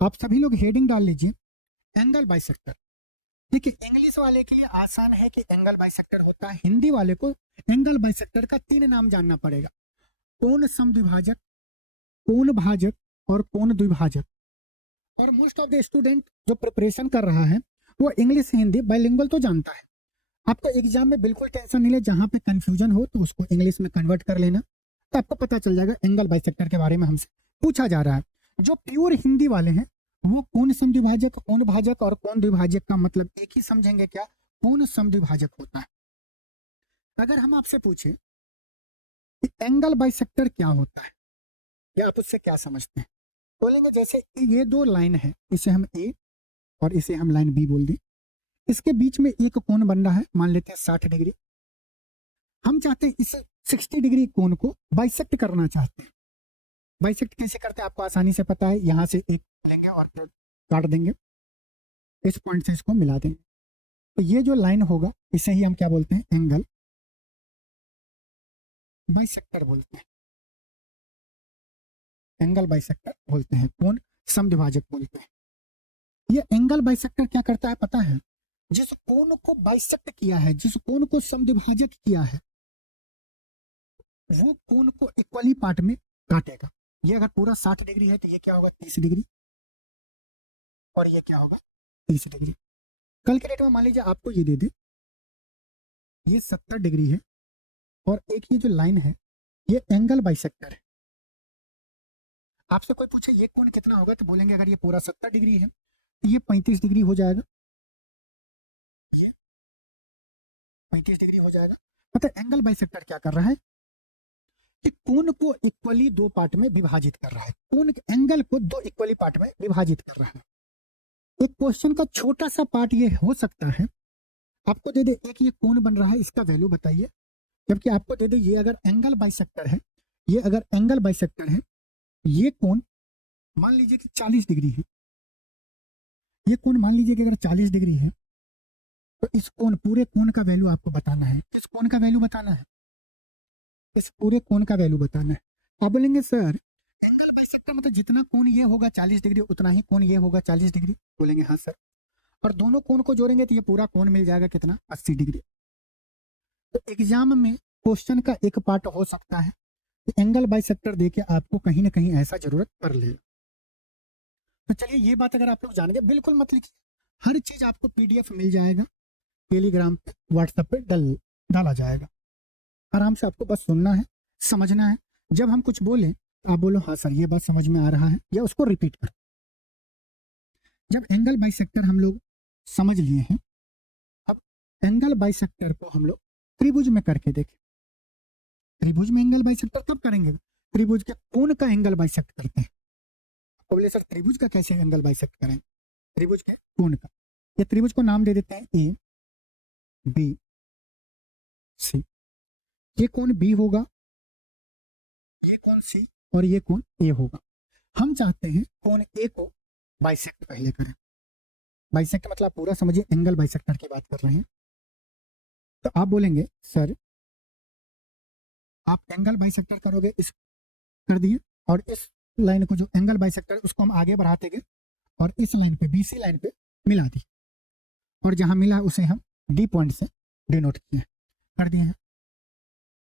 आप सभी लोग हेडिंग डाल लीजिए एंगल बाइसेक्टर। देखिए इंग्लिश वाले के लिए आसान है कि एंगल बाइसेक्टर होता है, हिंदी वाले को एंगल बाइसेक्टर का 3 नाम जानना पड़ेगा। कोण समद्विभाजक, कोण भाजक और कोण द्विभाजक। और मोस्ट ऑफ द स्टूडेंट जो प्रिपरेशन कर रहा है वो इंग्लिश हिंदी बाइलिंगुअल तो जानता है। आपको एग्जाम में बिल्कुल टेंशन नहीं ले, जहां पे कंफ्यूजन हो तो उसको इंग्लिश में कन्वर्ट कर लेना, तो आपको पता चल जाएगा एंगल बाइसेक्टर के बारे में हमसे पूछा जा रहा है। जो प्योर हिंदी वाले हैं वो कोण समद्विभाजक, कोण भाजक और कोण द्विभाजक का मतलब एक ही समझेंगे, क्या कोण समद्विभाजक होता है। अगर हम आपसे पूछे कि एंगल बाइसेक्टर क्या होता है या आप उससे क्या समझते हैं, बोलेंगे जैसे ये 2 लाइन है, इसे हम ए और इसे हम लाइन बी बोल दें, इसके बीच में एक कोण बन रहा है, मान लेते हैं 60 डिग्री। हम चाहते हैं इस 60 डिग्री कोण को बाइसेक्ट करना चाहते हैं। बाइसेक्ट कैसे करते हैं आपको आसानी से पता है, यहां से एक लेंगे और फिर काट देंगे, इस पॉइंट से इसको मिला देंगे, तो ये जो लाइन होगा इसे ही हम क्या बोलते हैं, एंगल बाइसेक्टर बोलते हैं। एंगल बाइसेक्टर बोलते हैं, कोण समद्विभाजक बोलते हैं। ये एंगल बाइसेक्टर क्या करता है पता है, जिस कोण को बाइसेक्ट किया है, जिस कोण को समद्विभाजक किया है, वो कोण को इक्वली पार्ट में काटेगा। ये अगर पूरा 60 डिग्री है तो ये क्या होगा 30 डिग्री, और ये क्या होगा 30 डिग्री। कल के डेट में मान लीजिए आपको ये दे दे, ये 70 डिग्री है और एक ये जो लाइन है ये एंगल बाइसेक्टर है। आपसे कोई पूछे ये कोण कितना होगा तो बोलेंगे अगर ये पूरा 70 डिग्री है तो ये 35 डिग्री हो जाएगा, ये 35 डिग्री हो जाएगा। मतलब एंगल बाइसेक्टर क्या कर रहा है कि कोण को इक्वली 2 पार्ट में विभाजित कर रहा है, कोण एंगल को 2 इक्वली पार्ट में विभाजित कर रहा है। एक क्वेश्चन का छोटा सा पार्ट ये हो सकता है, आपको दे दे एक ये कोण बन रहा है, इसका वैल्यू बताइए, जबकि आपको दे दे ये अगर एंगल बाइसेक्टर है, ये अगर एंगल बाइसेक्टर है, ये कोण मान लीजिए कि 40 डिग्री है, ये कोण मान लीजिए कि अगर 40 डिग्री है, तो इस कोण पूरे कोण का वैल्यू आपको बताना है। किस कोण का वैल्यू बताना है, इस पूरे कोण का वैल्यू बताना है। आप बोलेंगे सर एंगल बाइसेक्टर मतलब जितना कोण ये होगा 40 डिग्री उतना ही कोण ये होगा 40 डिग्री, बोलेंगे हाँ सर, और दोनों कोण को जोड़ेंगे तो ये पूरा कोण मिल जाएगा कितना 80 डिग्री। तो एग्जाम में क्वेश्चन का एक पार्ट हो सकता है कि एंगल बाइसेक्टर देके आपको कहीं ना कहीं ऐसा जरूरत पड़ ले। तो चलिए ये बात अगर आप लोग जान गए, बिल्कुल मत लिखिए, हर चीज आपको पीडीएफ मिल जाएगा, टेलीग्राम पे व्हाट्सएप पे डाला जाएगा। आराम से आपको बस सुनना है, समझना है। जब हम कुछ बोलें तो आप बोलो हाँ सर ये बात समझ में आ रहा है, या उसको रिपीट करो। जब एंगल बाइसेक्टर हम लोग समझ लिए हैं, अब एंगल बाइसेक्टर को हम लोग त्रिभुज में करके देखें। त्रिभुज में एंगल बाइसेक्टर कब करेंगे, त्रिभुज के कोण का एंगल बाइसेक्ट करते हैं। तो बोले सर त्रिभुज का कैसे एंगल बाइसेक्ट करें, त्रिभुज के कोण का। ये त्रिभुज को नाम दे देते हैं ए बी सी। ये कोण बी होगा, ये कोण सी और ये कोण ए होगा। हम चाहते हैं कोण ए को बाइसेक्ट पहले करें। बाइसेक्ट मतलब पूरा समझिए, एंगल बाइसेक्टर की बात कर रहे हैं। तो आप बोलेंगे सर आप एंगल बाइसेक्टर करोगे, इस कर दिए, और इस लाइन को जो एंगल बाइसेक्टर उसको हम आगे बढ़ाते गए और इस लाइन पे बीसी लाइन पे मिला दी, और जहां मिला उसे हम डी पॉइंट से डिनोट किए, कर दिए हैं।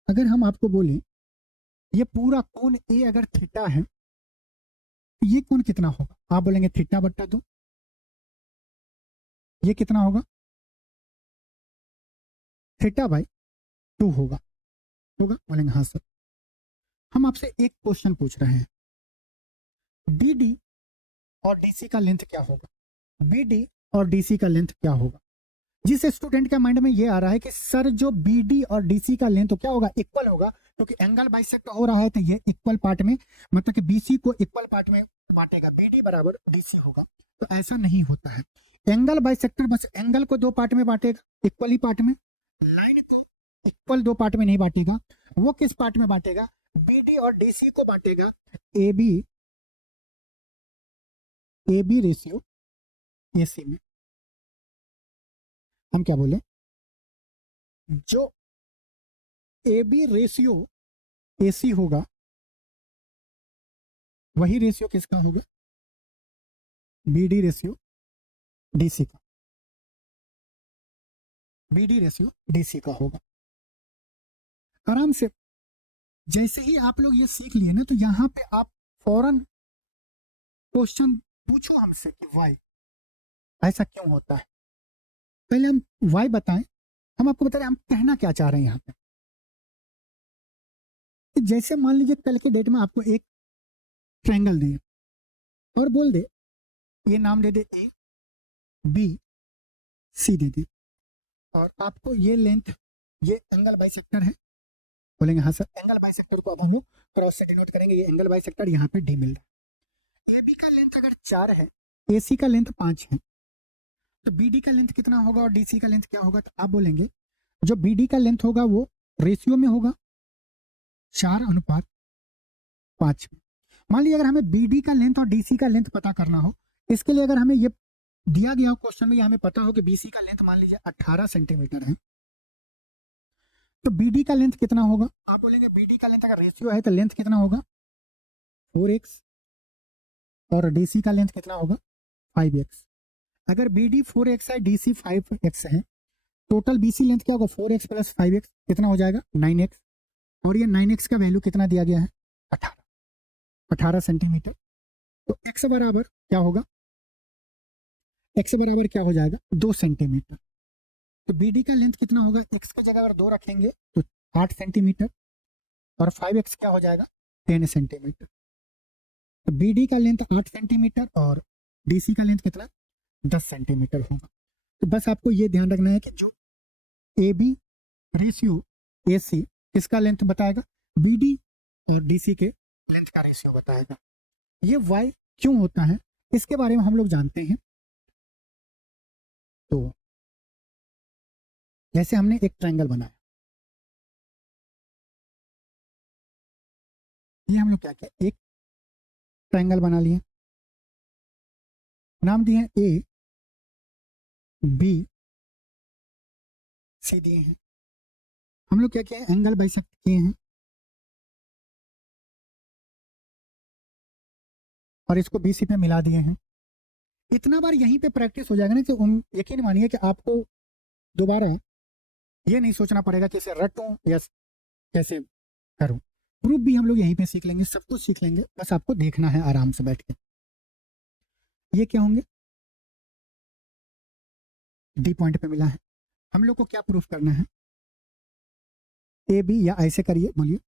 अगर हम आपको बोलें ये पूरा कोण ए अगर थीटा है तो ये कोण कितना होगा, आप बोलेंगे थीटा बट्टा 2। ये कितना होगा, थीटा बाई 2 होगा, होगा बोलेंगे हाँ सर। हम आपसे एक क्वेश्चन पूछ रहे हैं, डी डी और डीसी का लेंथ क्या होगा, बीडी और डीसी का लेंथ क्या होगा। जिस स्टूडेंट के माइंड में ये आ रहा है कि सर जो बीडी और डीसी का लेंथ तो क्या होगा, इक्वल होगा, क्योंकि एंगल बाइसेक्ट हो रहा है तो ये इक्वल पार्ट में, मतलब कि बीसी को इक्वल पार्ट में बांटेगा, बीडी बराबर डीसी होगा। तो ऐसा नहीं होता है, एंगल बाइसेक्टर बस एंगल को 2 पार्ट में बांटेगा, इक्वली पार्ट में, लाइन को इक्वल 2 पार्ट में नहीं बांटेगा। वो किस पार्ट में बांटेगा, बीडी और डीसी को बांटेगा ए बी रेशियो एसी में। हम क्या बोले, जो ए बी रेशियो एसी होगा वही रेशियो किसका होगा, BD रेशियो DC का, BD रेशियो DC का होगा। आराम से जैसे ही आप लोग ये सीख लिए ना, तो यहाँ पे आप फौरन क्वेश्चन पूछो हमसे कि वाई, ऐसा क्यों होता है। पहले हम वाई बताएं, हम आपको बता रहे हैं हम कहना क्या चाह रहे हैं यहाँ पे। जैसे मान लीजिए कल के डेट में आपको एक ट्रायंगल दें और बोल दे, ये नाम दे दे A B C दे दे, और आपको ये लेंथ, ये एंगल बाइसेक्टर है। बोलेंगे हाँ सर, एंगल बाइसेक्टर को अब हम क्रॉस से डिनोट करेंगे, ये एंगल बाइसेक्टर यहाँ पे डी मिल रहा है। AB का लेंथ अगर 4 है, AC का लेंथ 5 है, तो BD का लेंथ कितना होगा और DC का लेंथ क्या होगा? तो आप बोलेंगे जो BD का लेंथ होगा वो रेशियो में होगा 4:5 में। मान लीजिए अगर हमें BD का लेंथ और DC का लेंथ पता करना हो, इसके लिए अगर हमें ये दिया गया हो क्वेश्चन में, ये हमें पता हो कि BC का लेंथ मान लीजिए 18 सेंटीमीटर है, तो BD का लेंथ कितना होगा? आप बोलेंगे BD का लेंथ अगर रेशियो है तो लेंथ कितना होगा? 4x, और DC का लेंथ कितना होगा? 5x। अगर BD 4x है, DC 5x है, टोटल BC लेंथ क्या होगा? 4x प्लस 5x कितना हो जाएगा? 9x। और ये 9x का वैल्यू कितना दिया गया है? 18 सेंटीमीटर। तो x बराबर क्या होगा? x बराबर क्या हो जाएगा? 2 सेंटीमीटर। तो BD का लेंथ कितना होगा? x की जगह अगर 2 रखेंगे तो 8 सेंटीमीटर, और 5x क्या हो जाएगा? 10 सेंटीमीटर। तो BD का लेंथ 8 सेंटीमीटर और DC का लेंथ कितना? 10 सेंटीमीटर होगा। तो बस आपको ये ध्यान रखना है कि जो AB रेशियो AC किसका लेंथ बताएगा? BD और DC के लेंथ का रेशियो बताएगा। ये Y क्यों होता है इसके बारे में हम लोग जानते हैं। तो जैसे हमने एक ट्रायंगल बनाया, ये हम लोग क्या किया, एक ट्रायंगल बना लिए, नाम दिए हैं A B C दिए हैं। हम लोग क्या किया है, एंगल बाइसेक्ट किए हैं और इसको BC पे मिला दिए हैं। इतना बार यहीं पे प्रैक्टिस हो जाएगा ना कि यकीन मानिए कि आपको दोबारा ये नहीं सोचना पड़ेगा कि इसे रटूं या कैसे करूं। प्रूफ भी हम लोग यहीं पे सीख लेंगे, सब कुछ सीख लेंगे, बस आपको देखना है आराम से बैठ के। ये क्या होंगे? डी पॉइंट पे मिला है। हम लोग को क्या प्रूफ करना है? ए बी, या ऐसे करिए, बोलिए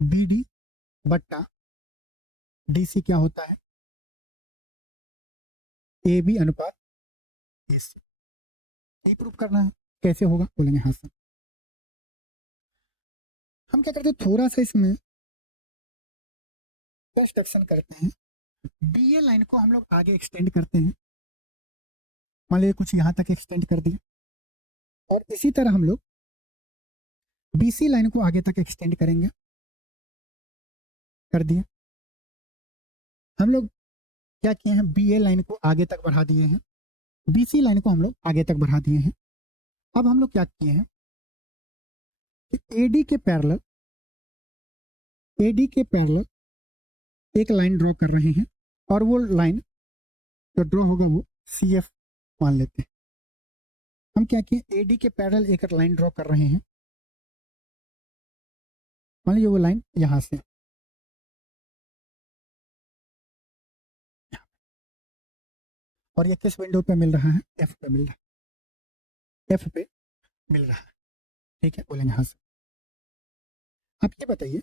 BD बट्टा DC क्या होता है? AB अनुपात AC। यही प्रूफ करना है। कैसे होगा? बोलेंगे हाँ सर। हम क्या करते हैं, थोड़ा सा इसमें कंस्ट्रक्शन करते हैं। BA लाइन को हम लोग आगे एक्सटेंड करते हैं, मान लीजिए कुछ यहाँ तक एक्सटेंड कर दिया, और इसी तरह हम लोग BC लाइन को आगे तक एक्सटेंड करेंगे, कर दिए। हम लोग क्या किए हैं, BA लाइन को आगे तक बढ़ा दिए हैं, BC लाइन को हम लोग आगे तक बढ़ा दिए हैं। अब हम लोग क्या किए हैं कि AD के पैरेलल एक लाइन ड्रॉ कर रहे हैं, और वो लाइन जो ड्रॉ होगा वो CF मान लेते हैं। हम क्या किए, AD के पैरेलल एक लाइन ड्रॉ कर रहे हैं, मान लीजिए वो लाइन यहां से, और ये किस विंडो पे मिल रहा है? F पे मिल रहा है, F पे मिल रहा है। ठीक है, बोलेंगे हाँ सर। आप ये बताइए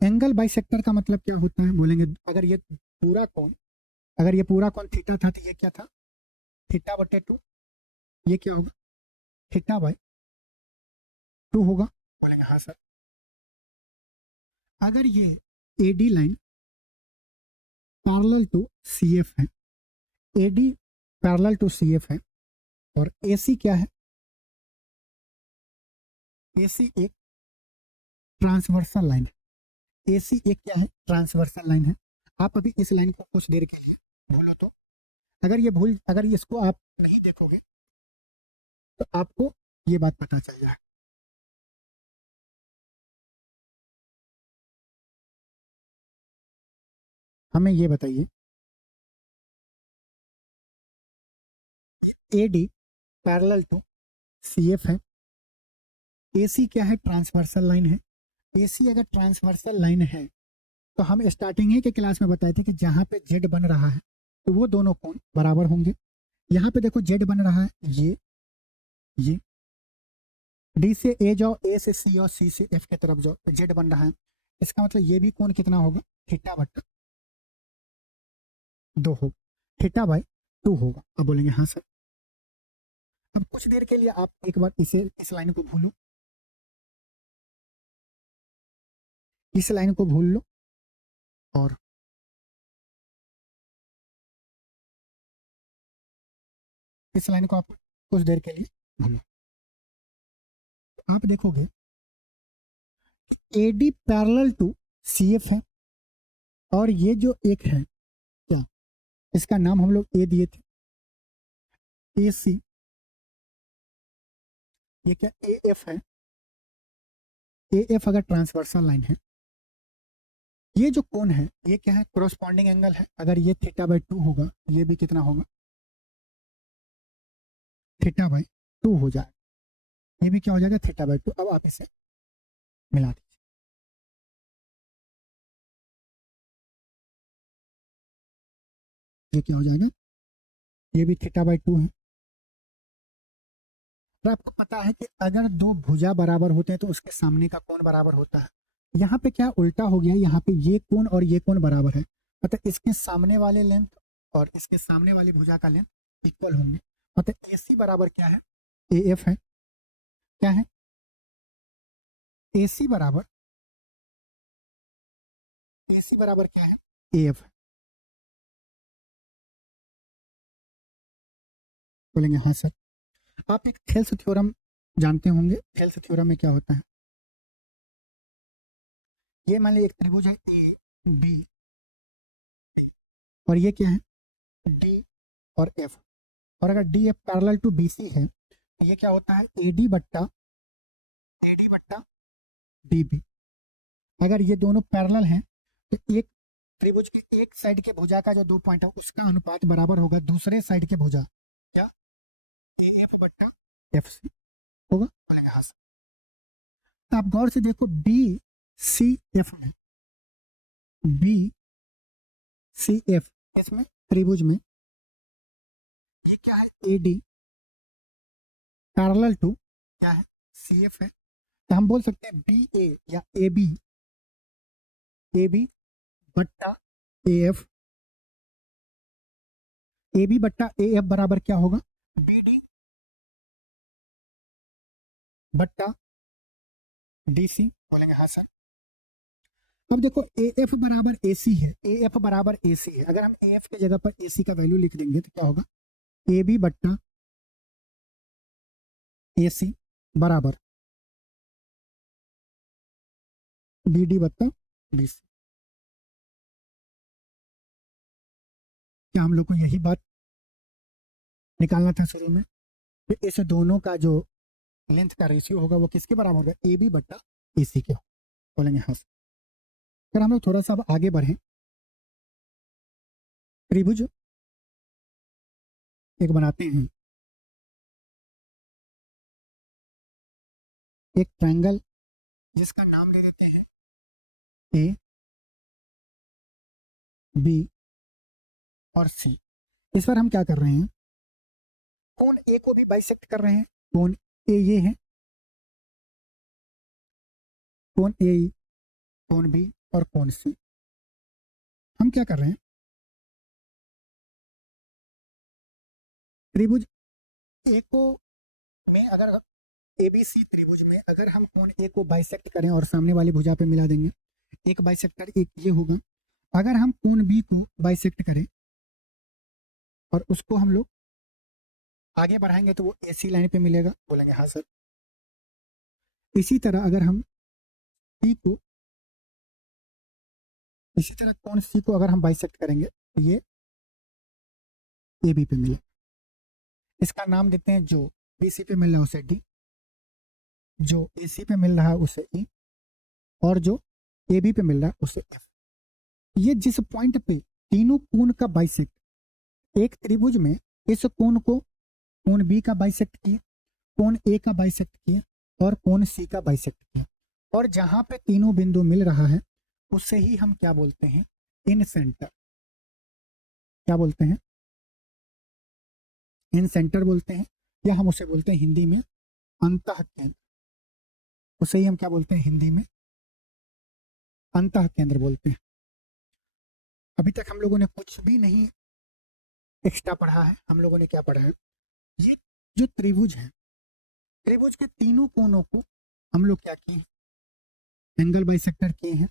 एंगल बाइसेक्टर का मतलब क्या होता है? बोलेंगे अगर ये पूरा कोण थीटा था तो ये क्या था? थीटा बटे 2। ये क्या होगा? थीटा बाय 2 होगा। बोलेंगे हाँ सर। अगर ये AD line parallel to CF है, AD पैरेलल टू CF है, और AC क्या है? AC एक ट्रांसवर्सल लाइन है। AC एक क्या है? ट्रांसवर्सल लाइन है। आप अभी इस लाइन को कुछ देर के लिए भूलो, तो अगर इसको आप नहीं देखोगे तो आपको ये बात पता चल जाए। हमें ये बताइए A D parallel to C F है। ए सी क्या है? ट्रांसवर्सल लाइन है। ए सी अगर ट्रांसवर्सल लाइन है तो हम स्टार्टिंग ही के क्लास में बताए थे कि जहाँ पे जेड बन रहा है तो वो दोनों कोण बराबर होंगे। यहाँ पे देखो जेड बन रहा है ये डी से ए जाओ, ए से सी और सी से एफ की तरफ जाओ तो जेड बन रहा है। इसका मतलब ये भी कोण कितना होगा? थीटा बटा 2 होगा, थीटा बाई 2 होगा। अब बोलेंगे हाँ सर। अब कुछ देर के लिए आप एक बार इस लाइन को भूलो, इस लाइन को भूल लो और इस लाइन को आप कुछ देर के लिए भूलो। तो आप देखोगे A D parallel to C F है और ये जो एक है क्या, इसका नाम हम लोग ए दिए थे, ए सी। ये क्या? ए एफ है। ए एफ अगर ट्रांसवर्सल लाइन है, ये जो कोण है ये क्या है? कोरोस्पॉन्डिंग एंगल है। अगर ये थीटा बाई 2 होगा, ये भी कितना होगा? थीटा बाई 2 हो जाएगा। ये भी क्या हो जाएगा? Theta by 2। अब आप इसे मिला दीजिए। ये क्या हो जाएगा? ये भी थीटा बाई 2 है। तो आपको पता है कि अगर दो भुजा बराबर होते हैं तो उसके सामने का कोण बराबर होता है। यहाँ पे क्या उल्टा हो गया? यहाँ पे ये कोण और ये कोण बराबर है, मतलब इसके सामने वाले लेंथ और इसके सामने वाली भुजा का लेंथ इक्वल होंगे। मतलब ए सी बराबर क्या है? ए एफ है। क्या है? ए सी बराबर क्या है? ए एफ है। बोलेंगे हाँ सर। आप एक थेल्स थ्योरम जानते होंगे। थेल्स थ्योरम में क्या होता है? ये मान लीजिए एक त्रिभुज है ए बी और ये क्या है? डी और एफ। और अगर D F parallel to B C है तो ये क्या होता है? ए डी बट्टा डी बी। अगर ये दोनों पैरेलल हैं तो एक त्रिभुज के एक साइड के भुजा का जो 2 पॉइंट है उसका अनुपात बराबर होगा दूसरे साइड के भुजा, क्या? ए एफ बट्टा एफ सी होगा। बोलेंगे हाँ सर। आप गौर से देखो बी सी एफ में, बी सी एफ इसमें त्रिभुज में ये क्या है? ए डी पैरेलल टू क्या है? सी एफ है। तो हम बोल सकते हैं बी ए या ए बी बट्टा ए एफ, ए बी बट्टा ए एफ बराबर क्या होगा? बी डी बट्टा डी सी। बोलेंगे हाँ सर। अब देखो ए एफ बराबर ए सी है, ए एफ बराबर ए सी है। अगर हम ए एफ की जगह पर ए सी का वैल्यू लिख देंगे तो क्या होगा? ए बी बट्टा ए सी बराबर बी डी बट्टा बी सी। क्या हम लोग को यही बात निकालना था शुरू में कि इस दोनों का जो लेंथ का रेशियो होगा वो किसके बराबर होगा? ए बी बट्टा ए सी के हो। बोलेंगे हाँ सर। फिर हम लोग थोड़ा सा अब आगे बढ़े। त्रिभुज एक बनाते हैं, एक ट्रायंगल जिसका नाम दे देते हैं ए बी और सी। इस बार हम क्या कर रहे हैं? कोण ए को भी बाइसेक्ट कर रहे हैं। कोण ए ये है, कोण ए, कोण बी और कोण सी। हम क्या कर रहे हैं? त्रिभुज ए को में अगर ए बी सी त्रिभुज में अगर हम कोण ए को बाइसेक्ट करें और सामने वाली भुजा पे मिला देंगे, एक बाइसेक्टर एक ये होगा। अगर हम कोण बी को बाइसेक्ट करें और उसको हम लोग आगे बढ़ाएंगे तो वो ए सी लाइन पे मिलेगा। बोलेंगे हाँ सर। इसी तरह अगर हम सी को, इसी तरह कोण सी को अगर हम बाइसेक्ट करेंगे तो ये ए बी पे मिलेगा। इसका नाम देते हैं, जो बी सी पे मिल रहा है उसे डी, जो ए सी पे मिल रहा है उसे ई और जो ए बी पे मिल रहा है उसे एफ। ये जिस पॉइंट पे तीनों कोण का बाइसेक्ट एक त्रिभुज में इस कोण को कोण बी का बाइसेक्ट किए, कोण ए का बाइसेक्ट किए और कोण सी का बाइसेक्ट किए, और जहां पे तीनों बिंदु मिल रहा है उसे ही हम क्या बोलते हैं, इन सेंटर। क्या बोलते हैं, इन सेंटर बोलते हैं, या हम उसे बोलते हैं हिंदी में अंतः केंद्र। उसे ही हम क्या बोलते हैं हिंदी में, अंतः केंद्र बोलते हैं। अभी तक हम लोगों ने कुछ भी नहीं एक्स्ट्रा पढ़ा है। हम लोगों ने क्या पढ़ा है, ये जो त्रिभुज है, त्रिभुज के तीनों कोनों को हम लोग क्या किए हैं, एंगल बाइसेक्टर किए हैं,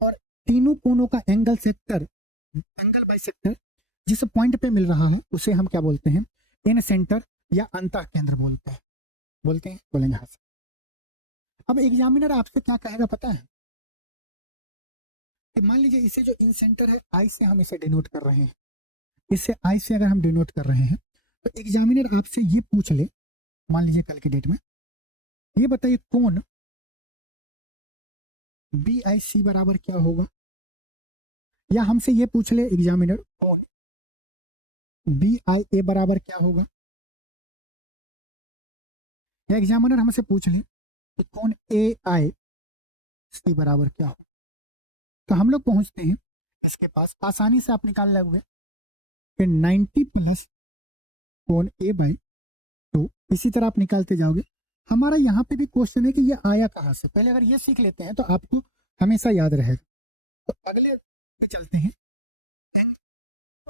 और तीनों कोनों का एंगल सेक्टर, एंगल बाइसेक्टर जिस पॉइंट पे मिल रहा है उसे हम क्या बोलते हैं, इन सेंटर या अंतः केंद्र बोलते हैं। बोलते हैं, बोलेंगे हाँ सर। अब एग्जामिनर आपसे क्या कहेगा पता है, कि मान लीजिए इसे जो इन सेंटर है, आई से हम इसे डिनोट कर रहे हैं, इससे आई से अगर हम डिनोट कर रहे हैं, तो एग्जामिनर आपसे ये पूछ ले, मान लीजिए कल की डेट में, ये बताइए कोण बी आई सी बराबर क्या होगा, या हमसे ये पूछ ले एग्जामिनर कोण बी आई ए बराबर क्या होगा, या एग्जामिनर हमसे पूछ ले कि कोण ए आई सी बराबर क्या होगा। तो हम लोग पहुंचते हैं इसके पास, आसानी से आप निकाल लोगे कि 90 प्लस कोण ए बाई 2, इसी तरह आप निकालते जाओगे। हमारा यहाँ पे भी क्वेश्चन है कि ये आया कहाँ से, पहले अगर ये सीख लेते हैं तो आपको हमेशा याद रहेगा। तो अगले पे चलते हैं,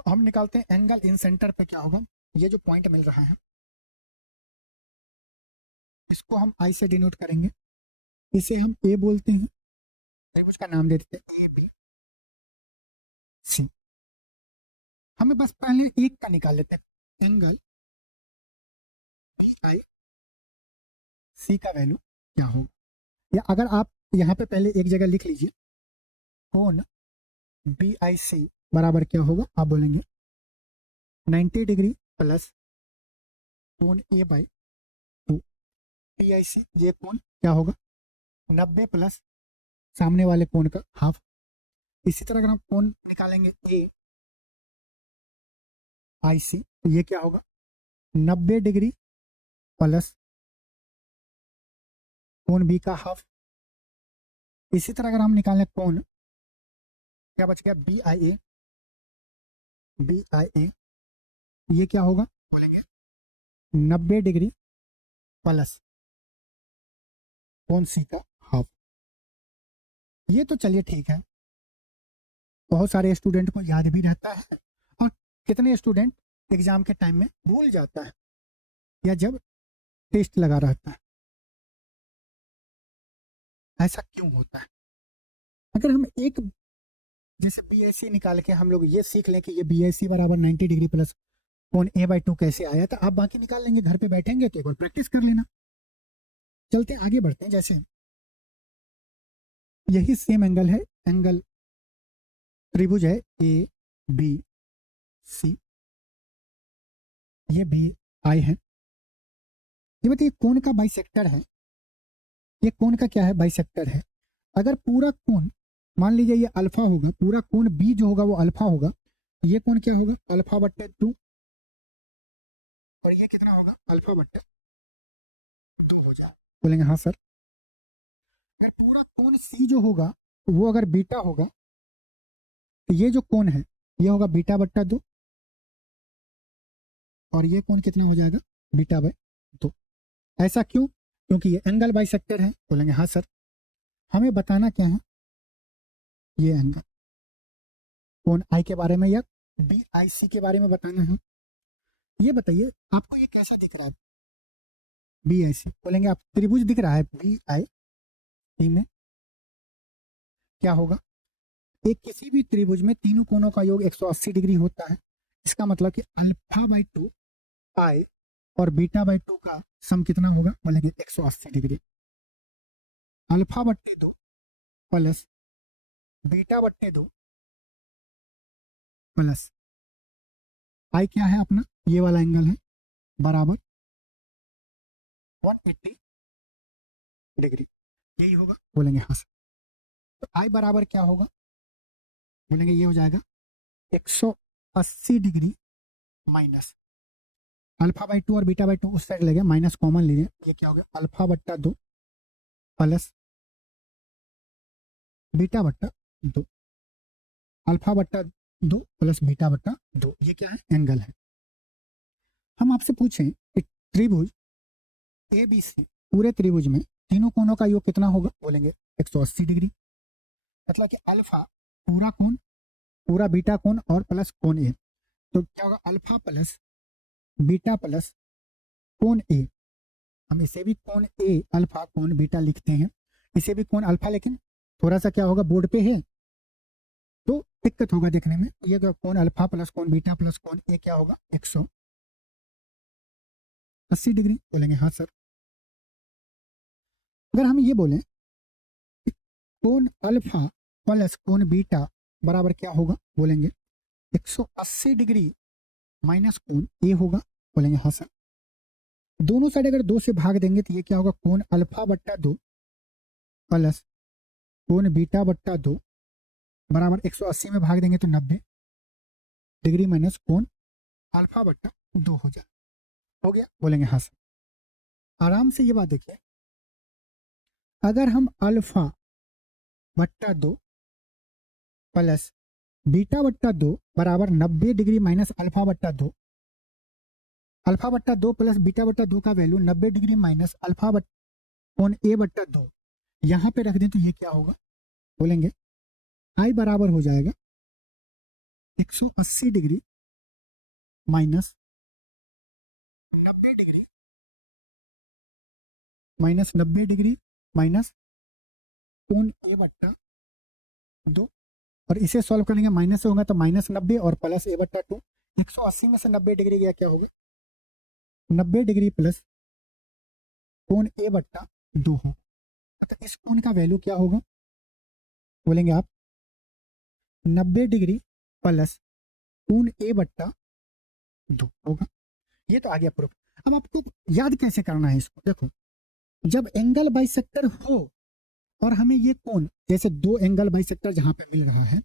हम निकालते हैं एंगल इन सेंटर पे क्या होगा, ये जो पॉइंट मिल रहा है इसको हम आई से डिनोट करेंगे, इसे हम ए बोलते हैं, त्रिभुज का नाम दे देते हैं ए बी सी। हमें बस पहले एक का निकाल लेते हैं, एंगल बी आई सी का वैल्यू क्या होगा, या अगर आप यहाँ पे पहले एक जगह लिख लीजिए, कोण बी आई सी बराबर क्या होगा, आप बोलेंगे 90 डिग्री प्लस कोण ए बाई 2, बी आई सी, ये कोण क्या होगा 90 प्लस सामने वाले कोण का हाफ। इसी तरह अगर हम कोण निकालेंगे ए आई सी, तो ये क्या होगा 90 डिग्री प्लस कोण बी का हाफ। इसी तरह अगर हम निकालें कोण, क्या बच गया B I A, B I ए ये क्या होगा, बोलेंगे 90 डिग्री प्लस कोण सी का हाफ। ये तो चलिए ठीक है, बहुत सारे स्टूडेंट को याद भी रहता है, और कितने स्टूडेंट एग्जाम के टाइम में भूल जाता है, या जब टेस्ट लगा रहता है। ऐसा क्यों होता है, अगर हम एक जैसे बी आई सी निकाल के हम लोग ये सीख लें कि ये बी आई सी बराबर 90 डिग्री प्लस कोण ए बाई 2 कैसे आया, तो आप बाकी निकाल लेंगे, घर पे बैठेंगे तो एक बार प्रैक्टिस कर लेना। चलते हैं आगे बढ़ते हैं, जैसे यही सेम एंगल है, एंगल त्रिभुज है ए बी सी, ये बी आई है, ये बताइए कोण का बाइसेक्टर है, ये कोण का क्या है, बाइसेक्टर है। अगर पूरा कोण मान लीजिए ये अल्फा होगा, पूरा कोण बी जो होगा वो अल्फा होगा, ये कोण क्या होगा अल्फा बट्टे 2, और ये कितना होगा अल्फा बट्टे 2 हो जाए, बोलेंगे हाँ सर। अगर पूरा कोण सी जो होगा वो अगर बीटा होगा, तो ये जो कोण है ये होगा बीटा बट्टा 2, और ये कोण कितना हो जाएगा बीटा बाई 2। ऐसा क्यों, क्योंकि ये एंगल बाइसेक्टर है, बोलेंगे हाँ सर। हमें बताना क्या है, ये एंगल कोण आई के बारे में या बी आई सी के बारे में बताना है। ये बताइए आपको ये कैसा दिख रहा है बी आई सी, बोलेंगे आप त्रिभुज दिख रहा है बी आई सी में, क्या होगा एक किसी भी त्रिभुज में तीनों कोणों का योग 180 डिग्री होता है। इसका मतलब कि अल्फा बाई 2 आई और बीटा बाई 2 का सम कितना होगा, बोलेंगे 180 डिग्री। अल्फा बट्टे 2 प्लस बीटा बट्टे 2 प्लस आई क्या है अपना, ये वाला एंगल है, बराबर 180 डिग्री, यही होगा, बोलेंगे हाँ सर। तो आई बराबर क्या होगा, बोलेंगे ये हो जाएगा 180 डिग्री माइनस अल्फा बाई 2 और बीटा बाई 2 उस साइड ले गए, माइनस कॉमन लीजिए, ये क्या हो गया अल्फा बट्टा 2 प्लस बीटा बट्टा 2, अल्फा बट्टा 2 प्लस बीटा बट्टा 2, ये क्या है एंगल है। हम आपसे पूछें कि त्रिभुज ए बी सी, पूरे त्रिभुज में तीनों कोणों का योग कितना होगा, बोलेंगे 180 डिग्री। मतलब कि अल्फा पूरा कोण, पूरा बीटा कोण और प्लस कोण ए, तो क्या होगा अल्फा प्लस बीटा प्लस कोण ए। हम इसे भी कोण ए अल्फा कोण बीटा लिखते हैं, इसे भी कोण अल्फा, लेकिन थोड़ा सा क्या होगा बोर्ड पे है तो दिक्कत होगा देखने में। ये कोण अल्फा प्लस कोण बीटा प्लस कोण ए क्या होगा 180 डिग्री, बोलेंगे हाँ सर। अगर हम ये बोलें कोण अल्फा प्लस कोण बीटा बराबर क्या होगा, बोलेंगे 180 डिग्री माइनस कोण ए होगा, बोलेंगे हाँ सर। दोनों साइड अगर 2 से भाग देंगे तो ये क्या होगा कोण अल्फा बट्टा 2 प्लस कोण बीटा बट्टा 2 बराबर 180 में भाग देंगे तो 90 डिग्री माइनस कोण अल्फा बट्टा 2 हो गया, बोलेंगे हाँ सर। आराम से ये बात देखिए, अगर हम अल्फा बट्टा 2 प्लस बीटा बट्टा 2 बराबर 90 डिग्री माइनस अल्फा बट्टा 2, अल्फा बट्टा 2 प्लस बीटा बट्टा 2 का वैल्यू 90 डिग्री माइनस अल्फा बट्टा कोण ए बट्टा 2 यहाँ पे रख दें तो ये क्या होगा, बोलेंगे आई बराबर हो जाएगा 180 degree minus 90 degree minus 90 degree minus कोण ए बट्टा 2, और इसे सॉल्व करेंगे माइनस से होगा तो माइनस 90 और प्लस ए बट्टा 2, 180 में से 90 डिग्री गया क्या होगा 90 डिग्री प्लस कोण ए बट्टा 2 हो, तो इस कोण का वैल्यू क्या होगा, बोलेंगे आप 90 डिग्री प्लस कोण ए बट्टा 2 होगा। ये तो आ गया प्रूफ। अब आपको याद कैसे करना है इसको, देखो जब एंगल बाइसेक्टर हो और हमें ये कोण, जैसे 2 एंगल बाइसेक्टर जहां पे मिल रहा है,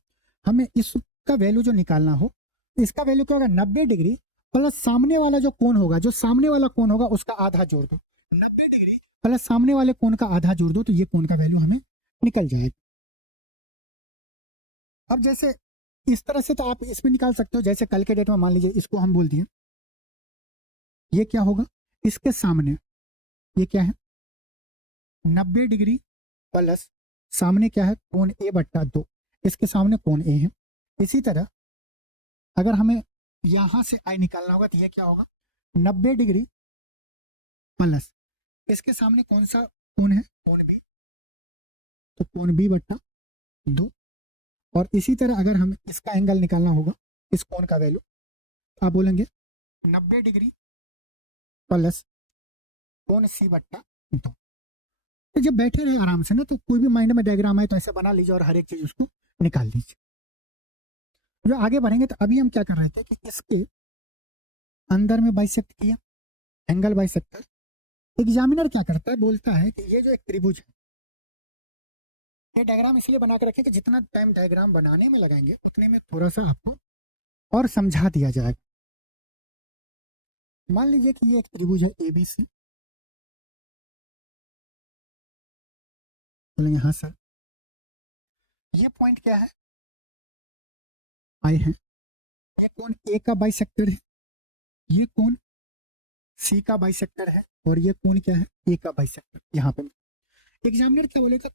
हमें इसका वैल्यू जो निकालना हो, इसका वैल्यू क्या होगा 90 डिग्री प्लस सामने वाला जो कोण होगा, जो सामने वाला कोण होगा उसका आधा जोड़ दो, 90 डिग्री प्लस सामने वाले कोण का आधा जोड़ दो, तो ये कोण का वैल्यू हमें निकल जाएगा। अब जैसे इस तरह से तो आप इसमें निकाल सकते हो, जैसे कल के डेट में मान लीजिए इसको हम बोल दिए, ये क्या होगा इसके सामने, ये क्या है 90 डिग्री प्लस सामने क्या है कोण ए बट्टा 2, इसके सामने कोण ए है। इसी तरह अगर हमें यहां से आई निकालना होगा तो ये क्या होगा 90 डिग्री प्लस इसके सामने कौन सा कोण है कोण बी, तो कोण बी बट्टा 2, और इसी तरह अगर हमें इसका एंगल निकालना होगा, इस कोण का वैल्यू, आप बोलेंगे 90 डिग्री प्लस कोण सी बट्टा 2। तो जब बैठे रहे आराम से ना, तो कोई भी माइंड में डायग्राम है तो ऐसे बना लीजिए और हर एक चीज उसको निकाल लीजिए। जो आगे बढ़ेंगे तो अभी हम क्या कर रहे थे कि इसके अंदर में बाइसेक्ट किया एंगल बाइसेक्टर। एग्जामिनर क्या करता है, बोलता है कि ये जो एक त्रिभुज है, ये डायग्राम इसलिए बना के रखे कि जितना टाइम डायग्राम बनाने में लगाएंगे उतने में थोड़ा सा आपको और समझा दिया जाएगा। मान लीजिए कि ये एक त्रिभुज है एबीसी, बोलेंगे हाँ सर। ये पॉइंट क्या है आई है, ये कोण ए का बाइसेक्टर है, ये कोण सी का बाइसेक्टर है, और ये कोण क्या है ए का बाइसेक्टर। यहाँ पे एग्जामिनर क्या बोलेगा,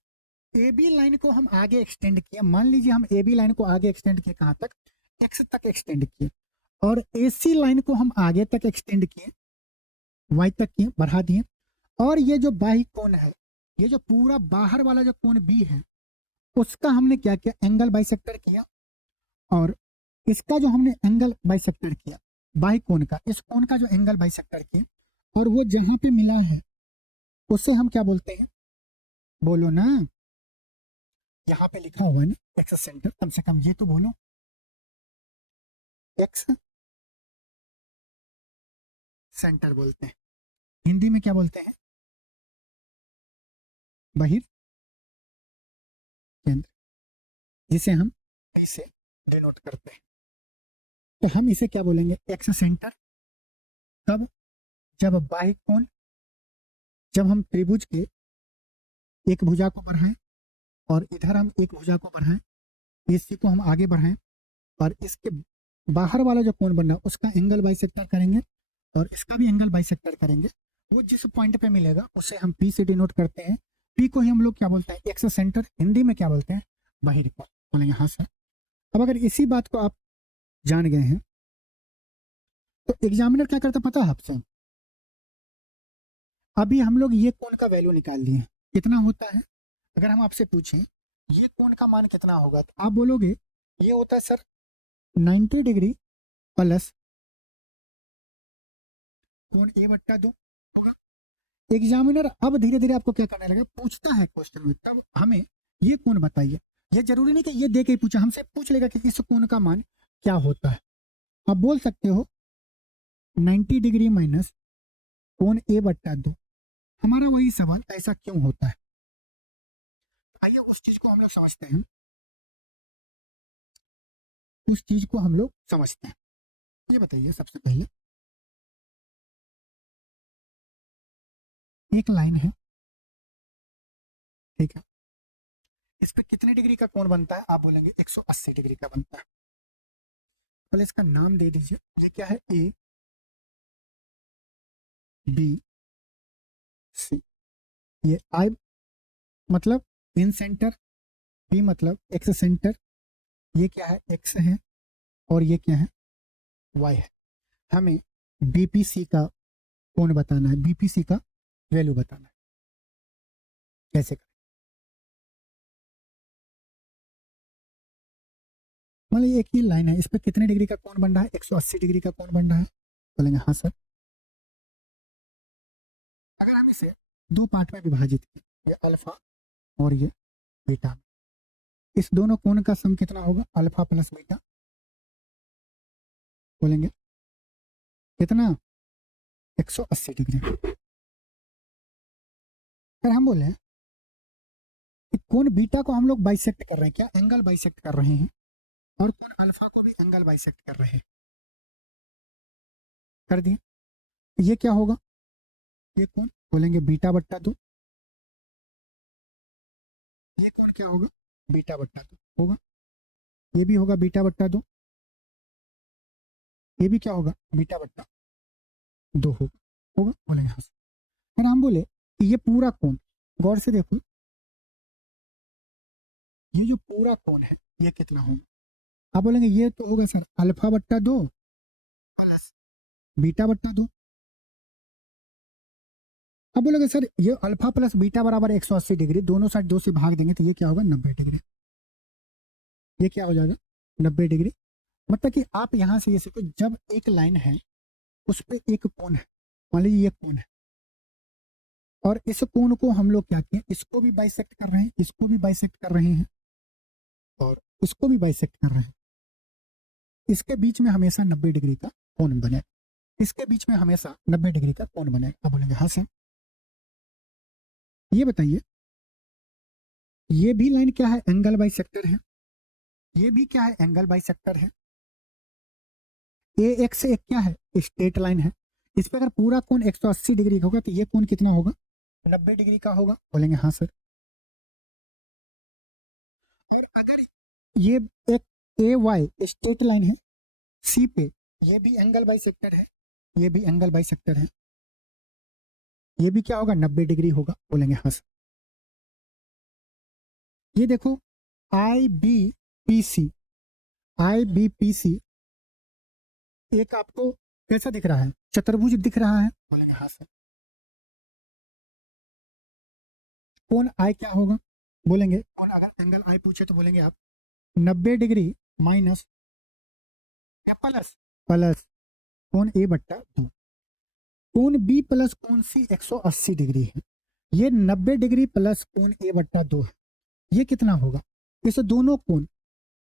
ए बी लाइन को हम आगे एक्सटेंड किया, मान लीजिए हम ए बी लाइन को आगे एक्सटेंड किए कहाँ तक, एक्स तक एक्सटेंड किए, और ए सी लाइन को हम आगे तक एक्सटेंड किए वाई तक किए, बढ़ा दिए, और ये जो बाही कोण है, ये जो पूरा बाहर वाला जो कोण बी है उसका हमने क्या किया एंगल बाइसेक्टर किया, और इसका जो हमने एंगल बाइसेक्टर किया बाही कोण का, इस कोण का जो एंगल बाइसेक्टर किया, और वो जहां पे मिला है उसे हम क्या बोलते हैं, बोलो ना, यहाँ पे लिखा हुआ है ना एक्स सेंटर, कम से कम ये तो बोलो, एक्स सेंटर बोलते हैं, हिंदी में क्या बोलते हैं बहिर केंद्र, जिसे हम ए से डिनोट करते हैं। तो हम इसे क्या बोलेंगे एक्स सेंटर कब? जब बाह्य कोण, जब हम त्रिभुज के एक भुजा को बढ़ाएं और इधर हम एक भुजा को बढ़ाएं, इसी को हम आगे बढ़ाएं और इसके बाहर वाला जो कोण बन रहा है उसका एंगल बाइसेक्टर करेंगे और इसका भी एंगल बाइसेक्टर करेंगे। वो जिस पॉइंट पे मिलेगा उसे हम पी से डिनोट करते हैं। पी को ही हम लोग क्या बोलते हैं? एक्स सेंटर, हिंदी में क्या बोलते हैं? बहिर्कोण बोलेंगे। हाँ सर। अब अगर इसी बात को आप जान गए हैं तो एग्जामिनर क्या करता पता है आपसे? अभी हम लोग ये कोण का वैल्यू निकाल लिए, कितना होता है? अगर हम आपसे पूछें ये कोण का मान कितना होगा तो आप बोलोगे ये होता है सर 90 डिग्री प्लस कोण a/2 होगा। एग्जामिनर अब धीरे धीरे आपको क्या करने लगा, पूछता है क्वेश्चन में, तब हमें ये कोण बताइए। ये जरूरी नहीं कि ये दे के ही पूछा, हमसे पूछ लेगा कि इस कोण का मान क्या होता है। आप बोल सकते हो 90 डिग्री माइनस कोण a/2। हमारा वही सवाल, ऐसा क्यों होता है? आइए उस चीज को हम लोग समझते हैं, उस चीज को हम लोग समझते हैं। ये बताइए सबसे पहले, एक लाइन है, ठीक है, इस पे कितने डिग्री का कोण बनता है? आप बोलेंगे 180 डिग्री का बनता है। पहले इसका नाम दे दीजिए, ये क्या है? A B C. ये आई मतलब इन सेंटर, बी मतलब एक्स सेंटर, ये क्या है? एक्स है और ये क्या है? वाई है। हमें बीपीसी का कोण बताना है, बीपीसी का वैल्यू बताना है। कैसे करें? मान लीजिए एक ही लाइन है, इस पर कितने डिग्री का कोण बन रहा है? 180 डिग्री का कोण बन रहा है। बोलेंगे हाँ सर। अगर हम इसे दो पार्ट में विभाजित करें, ये अल्फा और ये बीटा, इस दोनों कोण का सम कितना होगा? Alpha plus beta. बोलेंगे कितना? 180 डिग्री। अगर हम बोले कि कोण बीटा को हम लोग बाइसेक्ट कर रहे हैं, क्या एंगल बाइसेक्ट कर रहे हैं, और कोण अल्फा को भी एंगल बाइसेक्ट कर रहे हैं, कर दिए, ये क्या होगा? ये कोण बोलेंगे बीटा/2। ये कोण क्या होगा? बीटा/2 होगा। ये भी होगा बीटा/2। ये भी क्या होगा? बीटा/2 होगा। होगा बोलेंगे हाँ। और हम बोले कि ये पूरा कोण, गौर से देखो, ये जो पूरा कोण है ये कितना होगा? आप बोलेंगे ये तो होगा सर अल्फा/2 प्लस बीटा/2। अब बोलोगे सर ये अल्फा प्लस बीटा बराबर 180 डिग्री, दोनों साइड 2 से भाग देंगे तो ये क्या होगा? 90 डिग्री। ये क्या हो जाएगा? 90 डिग्री। मतलब कि आप यहां से ये सीखो, जब एक लाइन है उस पे एक कोण है, मान लीजिए ये कोण है, और इस कोण को हम लोग क्या किए? इसको भी बाइसेक्ट कर रहे हैं, इसको भी बाइसेक्ट कर रहे हैं और इसको भी बाइसेक्ट कर रहे हैं। इसके बीच में हमेशा 90 डिग्री का कोण बने, इसके बीच में हमेशा 90 डिग्री का कोण बने। अब बोलेंगे हाँ सर। ये बताइए, ये भी लाइन क्या है? एंगल बाइसेक्टर है। ये भी क्या है? एंगल बाइसेक्टर है। ए एक्स एक क्या है? स्ट्रेट लाइन है। इस पे अगर पूरा कोण 180 डिग्री का होगा तो ये कोण कितना होगा? 90 डिग्री का होगा। बोलेंगे हाँ सर। और अगर ये एक ए वाई स्ट्रेट लाइन है सी पे, ये भी एंगल बाइसेक्टर है, ये भी एंगल बाइसेक्टर है, ये भी क्या होगा? 90 डिग्री होगा। बोलेंगे हाँ सर। ये देखो आई बी पी सी, आई बी पी सी एक आपको कैसा दिख रहा है? चतुर्भुज दिख रहा है। बोलेंगे हाँ सर। कोण आई क्या होगा? बोलेंगे कोण, अगर एंगल आई पूछे तो बोलेंगे आप 90 डिग्री माइनस या प्लस प्लस कोण a/2। कोण बी प्लस कोण सी 180 डिग्री है, ये 90 डिग्री प्लस कोण a/2 है। ये कितना होगा? इस दोनों कोण,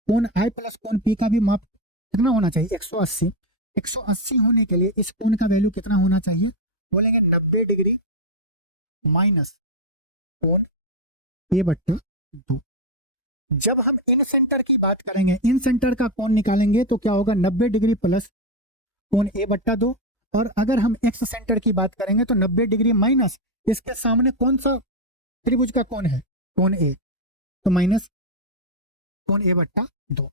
कोण आई प्लस कोण पी का भी माप कितना होना चाहिए? 180। 180 होने के लिए इस कोण का वैल्यू कितना होना चाहिए? बोलेंगे 90 डिग्री माइनस कोण a/2। जब हम इन सेंटर की बात करेंगे, इन सेंटर का कोण निकालेंगे तो क्या होगा? 90 डिग्री प्लस कोण a/2 और अगर हम एक्स सेंटर की बात करेंगे तो 90 डिग्री माइनस इसके सामने कौन सा त्रिभुज का कोण है, कोण ए, तो माइनस कोण ए बट्टा 2।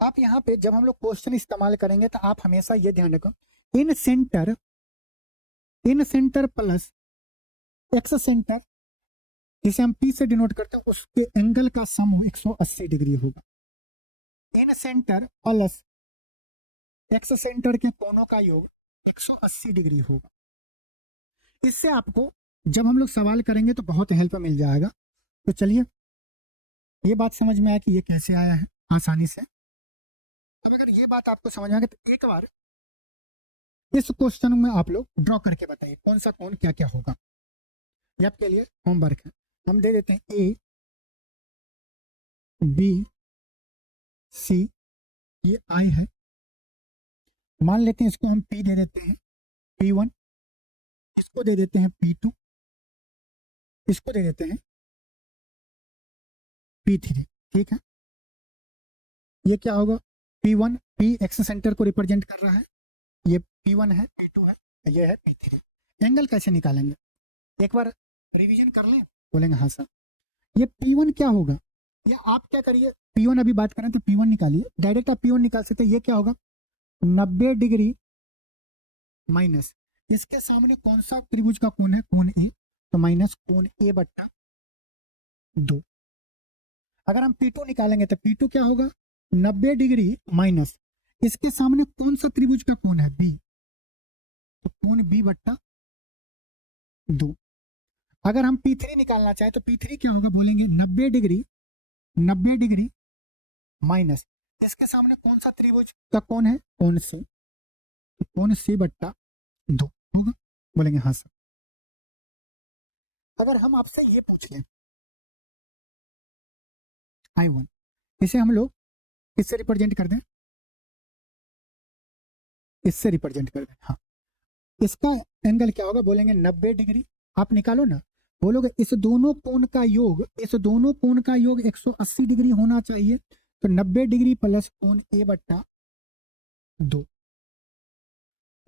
आप यहाँ पे जब हम लोग क्वेश्चन इस्तेमाल करेंगे तो आप हमेशा ये ध्यान रखो, इन सेंटर प्लस एक्स सेंटर जिसे हम पी से डिनोट करते हैं उसके एंगल का सम 180 डिग्री होगा। इन सेंटर प्लस एक्स सेंटर के कोणों का योग 180 डिग्री होगा। इससे आपको जब हम लोग सवाल करेंगे तो बहुत हेल्प मिल जाएगा। तो चलिए, ये बात समझ में आया कि ये कैसे आया है आसानी से। अब अगर ये बात आपको समझ में आ गई तो एक बार इस क्वेश्चन में आप लोग ड्रॉ करके बताइए कौन सा कोण क्या क्या होगा। ये आपके लिए होमवर्क है। हम दे देते हैं ए बी सी, ये आई है, मान लेते हैं इसको हम पी दे देते हैं P1, इसको दे देते हैं P2, इसको दे देते हैं P3। ठीक है, ये क्या होगा, P1 P एक्स सेंटर को रिप्रेजेंट कर रहा है, ये P1 है, P2 है, ये है P3। एंगल कैसे निकालेंगे एक बार रिवीजन कर लें, बोलेंगे हाँ सर। ये P1 क्या होगा, या आप क्या करिए, P1 अभी बात करें तो P1 निकालिए, डायरेक्ट आप P1 निकाल सकते हैं। ये क्या होगा, 90 डिग्री माइनस इसके सामने कौन सा त्रिभुज का कोण है, कोण ए, तो माइनस कोण ए बट्टा 2। अगर हम P2 निकालेंगे तो P2 क्या होगा, 90 डिग्री माइनस इसके सामने कौन सा त्रिभुज का कोण है, बी, तो कोण बी बट्टा 2। अगर हम P3 निकालना चाहें तो P3 क्या होगा, बोलेंगे 90 डिग्री माइनस इसके सामने कौन सा त्रिभुज का कोण है, कोण सी, तो कोण सी बट्टा 2 होगा, बोलेंगे हाँ सर। अगर हम आपसे ये पूछ लें I1, इसे हम लोग इससे रिप्रेजेंट कर दें, इससे रिप्रेजेंट कर दें, हाँ, इसका एंगल क्या होगा, बोलेंगे 90 डिग्री। आप निकालो ना, बोलोगे इस दोनों कोण का योग 180 डिग्री होना चाहिए, तो 90 डिग्री प्लस कोण ए बट्टा 2।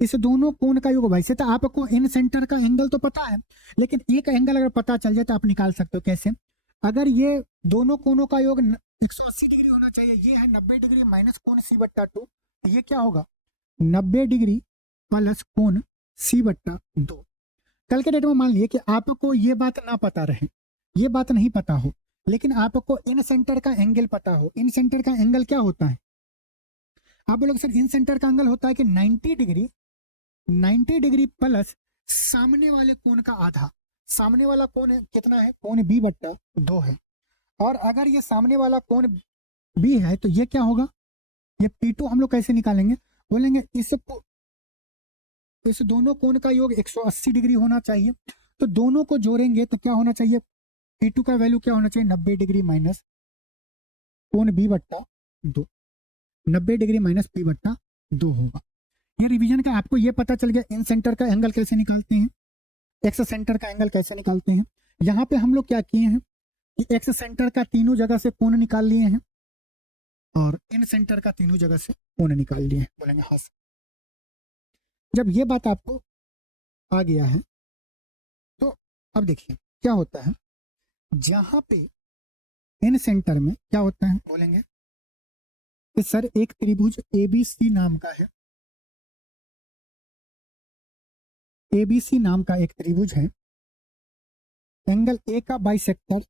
इस दोनों कोण का योग, वैसे तो आपको इन सेंटर का एंगल तो पता है, लेकिन एक एंगल अगर पता चल जाए तो आप निकाल सकते हो। कैसे, अगर ये दोनों कोणों का योग 180 डिग्री होना चाहिए, ये है 90 डिग्री माइनस कोण सी बट्टा 2, तो ये क्या होगा, 90 डिग्री प्लस कोण सी बट्टा 2। कल के डेट में मान लीजिए कि आपको ये बात ना पता रहे, ये बात नहीं पता हो, लेकिन आपको इन सेंटर का एंगल पता हो। इन सेंटर का एंगल क्या होता है, आप बोलोगे सर इन सेंटर का एंगल होता है कि 90 डिग्री प्लस सामने वाले कोण का आधा। सामने वाला कोण कितना है, कोण बी बट्टा 2 है, और अगर ये सामने वाला कोण बी है तो ये क्या होगा, ये P2 हम लोग कैसे निकालेंगे, बोलेंगे इस दोनों कोण का योग 180 डिग्री होना चाहिए, तो दोनों को जोड़ेंगे तो क्या होना चाहिए, P2 का वैल्यू क्या होना चाहिए, 90 डिग्री माइनस कोण बी बट्टा 2, 90 डिग्री माइनस पी बट्टा 2 होगा। ये रिवीजन का आपको ये पता चल गया इन सेंटर का एंगल कैसे निकालते हैं, एक्स सेंटर का एंगल कैसे निकालते हैं। यहाँ पे हम लोग क्या किए हैं कि एक्स सेंटर का तीनों जगह से कोण निकाल लिए हैं और इन सेंटर का तीनों जगह से कोण निकाल लिए हैं, बोलेंगे हाँ। जब ये बात आपको आ गया है तो अब देखिए क्या होता है, जहां पे इन सेंटर में क्या होता है, बोलेंगे कि सर एक त्रिभुज ABC नाम का है, ABC नाम का एक त्रिभुज है, एंगल A का बाइसेक्टर,